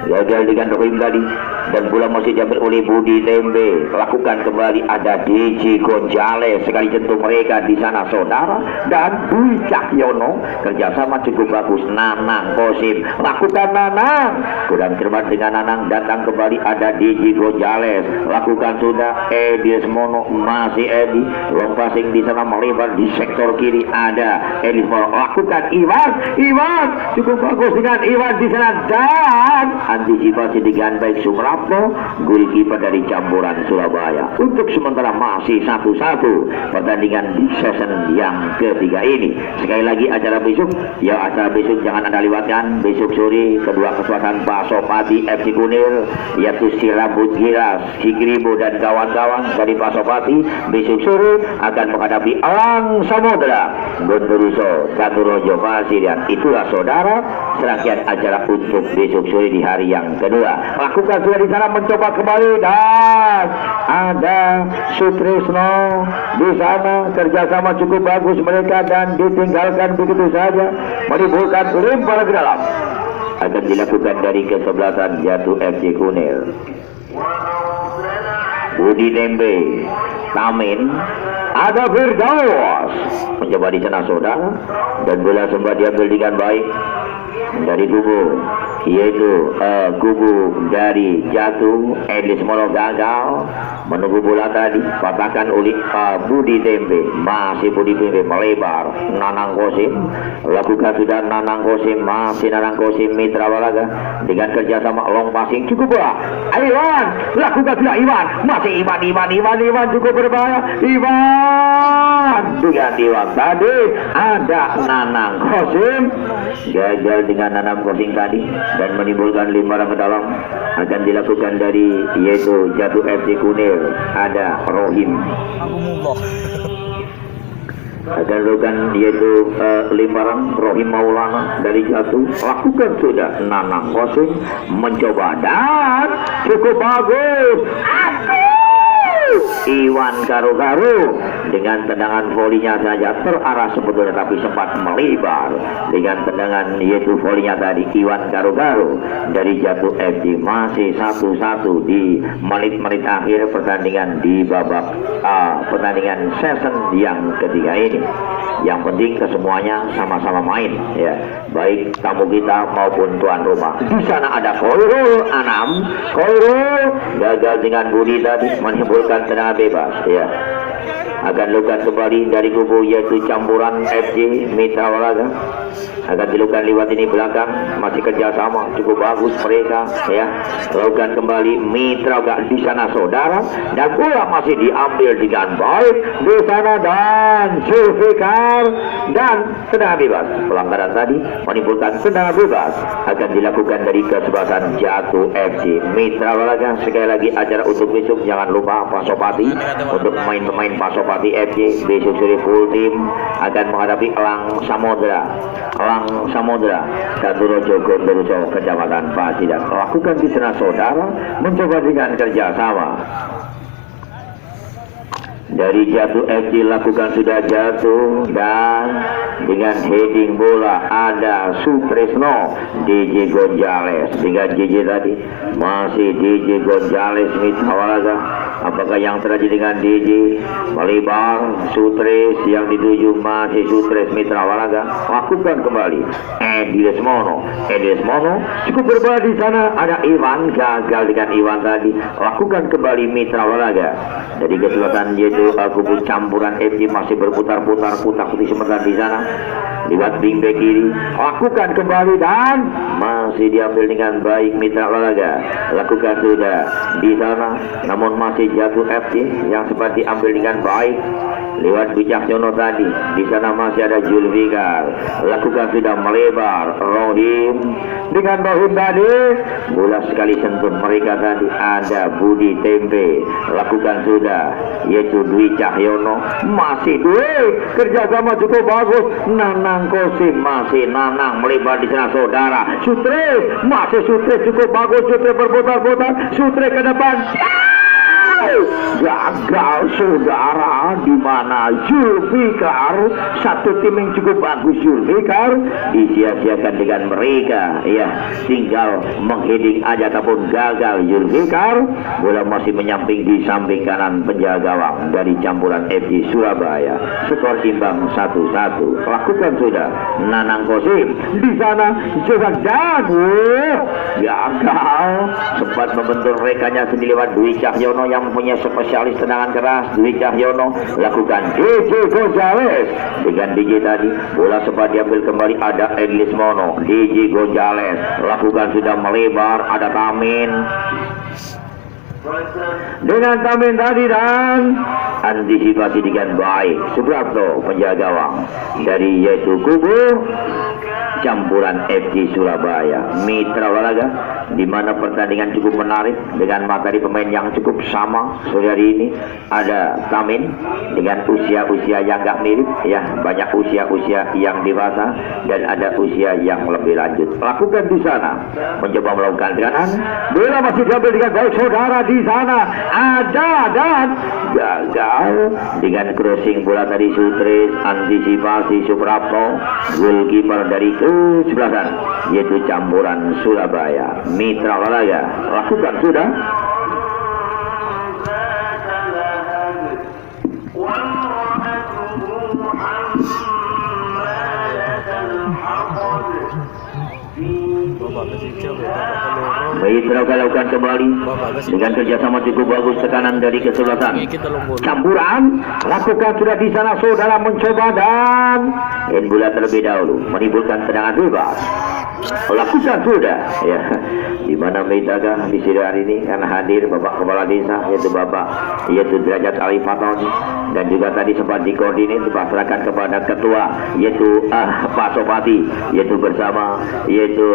gagal dengan Rohim tadi, dan bola masih diambil oleh Budi Tembe. Lakukan kembali ada DJ Gonzales, sekali jentuh mereka di sana saudara, dan Dwi Cahyono kerjasama cukup bagus. Nanang Kosim, lakukan Nanang, kurang cermat dengan Nanang, datang kembali ada DJ Gonzales. Lakukan sudah Edi Semono, masih Edi, long passing di sana melebar di sektor kiri ada Edi Semono. Lakukan Iwan cukup bagus dengan Iwan di sana, dan antisipasi dengan baik Suprapto, goalkeeper dari campuran Surabaya. Untuk sementara masih 1-1 pertandingan di season yang ketiga ini. Sekali lagi acara besok, ya, acara besok jangan Anda lewatkan. Besok sore kedua kesempatan Pasopati FC Kunir, yaitu si Rambut Giras, si Gribo dan kawan-kawan dari Pasopati besok sore akan menghadapi Alang Samudra, Gondoruso, Katurojo, Pasirian. Itulah saudara serangkaian acara untuk besok sore di hari yang kedua. Lakukan sudah di sana, mencoba kembali, dan ada Sutrisno di sana, kerjasama cukup bagus mereka, dan ditinggalkan begitu saja, menimbulkan lempar ke dalam. Akan dilakukan dari kesebelasan jatuh FC Kunir. Budi Tembe, Tamin, ada Firdaus mencoba di sana saudara, dan bola sempat diambil dengan baik dari kubu yaitu kubu dari jatuh. Edis Mono gagal menunggu bola tadi, patahkan oleh Budi Tembe, masih Budi Tembe melebar. Nanang Kosim, lakukan sudah Nanang Kosim, masih Nanang Kosim Mitra Walaga dengan kerjasama long passing cukup bola. Iwan, lakukan sudah Iwan, masih Iwan cukup berbahaya. Iwan dengan Iwan tadi ada Nanang Kosim, gagal dengan Nanang Kosim tadi, dan menimbulkan lemparan ke dalam. Akan dilakukan dari yaitu jatuh FC Kunir, ada Rohim. Akan dilakukan yaitu lemparan Rohim Maulana dari jatuh. Lakukan sudah Nanang Kosim mencoba, dan cukup bagus. Iwan Karu-Karu dengan tendangan volinya saja terarah sebetulnya, tapi sempat melebar dengan tendangan yaitu volinya tadi. Iwan Karu-Karu dari jatuh FC masih 1-1 di menit-menit akhir pertandingan di babak pertandingan season yang ketiga ini. Yang penting kesemuanya sama-sama main, ya, baik tamu kita maupun tuan rumah. Di sana ada Koirul Anam, Koirul gagal dengan Budi tadi, menimbulkan tendangan bebas, ya. Akan dilakukan kembali dari kubu yaitu campuran FC Mitra Walaga. Akan dilakukan lewat ini belakang, masih kerjasama cukup bagus mereka, ya. Lakukan kembali Mitra Walaga di sana saudara, dan bola masih diambil dengan baik di sana, dan Zulfikar, dan tendangan bebas. Pelanggaran tadi menimbulkan tendangan bebas. Akan dilakukan dari kesebelasan jatuh FC Mitra Walaga. Sekali lagi acara untuk besok jangan lupa Pasopati, untuk pemain-pemain Pasopati FC besok sore full tim akan menghadapi Elang Samudra Katurojo, Gondoruso, Kecamatan Pasidan. Lakukan di sana saudara, mencoba dengan kerjasama. dari Jatuh FC lakukan sudah jatuh, dan dengan heading bola ada Sutresno DJ Gonzales. Dengan JJ tadi masih DJ Gonzales Mitra Waraga. Apakah yang terjadi dengan DJ melebar Sutres yang dituju masih Sutres Mitra Waraga. Lakukan kembali Edi Lesmono cukup berbola di sana, ada Iwan, gagal dengan Iwan tadi. Lakukan kembali Mitra Waraga dari keselatan, yaitu kubu campuran FC masih berputar-putar kutak-kutik sementara di sana. Lewat wing back kiri, lakukan kembali dan masih diambil dengan baik Mitra Waraga. Lakukan sudah di sana, namun masih Jatuh FC yang sempat diambil dengan baik lewat Wicaksono tadi. Di sana masih ada Julfikar, lakukan sudah melebar Rohim dengan Rohim tadi, bola sekali sentuh mereka tadi ada Budi Tempe. Lakukan sudah yaitu Dwi Cahyono, masih Dwi, kerjasama cukup bagus. Nanang Kosim, masih Nanang melebar di sana saudara. Sutre, masih Sutre cukup bagus. Sutre berputar-putar, Sutre ke depan. Gagal saudara, di mana Julfikar, satu tim yang cukup bagus. Julfikar disia-siakan dengan mereka, ya, tinggal mengheading aja ataupun gagal. Julfikar, bola masih menyamping di samping kanan penjaga gawang dari campuran FC Surabaya. Skor imbang 1-1. Lakukan sudah Nanang Kosim di sana, coba dan gagal, sempat membentur rekannya sendiri lewat Dwi Cahyono yang punya spesialis tendangan keras. Dwi Cahyono lakukan DJ Gonzales dengan DJ tadi, bola sempat diambil kembali ada Edlis Mono. DJ Gonzales lakukan sudah melebar, ada Tamin dengan Tamin tadi, dan antisipasi dengan baik Suprapto penjaga gawang dari yaitu kubu campuran FC Surabaya Mitra Waraga, di mana pertandingan cukup menarik dengan materi pemain yang cukup sama sore hari ini. Ada Tamin dengan usia-usia yang gak mirip, ya, banyak usia-usia yang dewasa dan ada usia yang lebih lanjut. Lakukan di sana, mencoba melakukan tekanan, bola masih diambil dengan baik saudara. Di sana ada dan gagal dengan crossing bola tadi Sutres, antisipasi Suprapto, goalkeeper dari kesebelasan yaitu campuran Surabaya Mitra Waraga. Lakukan sudah Mitra lakukan kembali dengan kerjasama cukup bagus, tekanan dari kesebelasan campuran. Lakukan sudah di sana saudara, mencoba dan bola terlebih dahulu menimbulkan tendangan bebas. Lakukan sudah, ya, di mana Mitra di sore hari ini karena hadir Bapak Kepala Desa yaitu Derajat Ali Fatoni, dan juga tadi sempat dikoordinir dipasrahkan kepada ketua yaitu Pak Sopati, yaitu bersama yaitu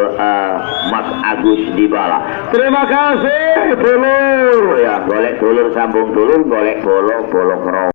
Mas Agus Dibala. Terima kasih dulur, ya, golek dulur sambung dulur, golek bolo kerong.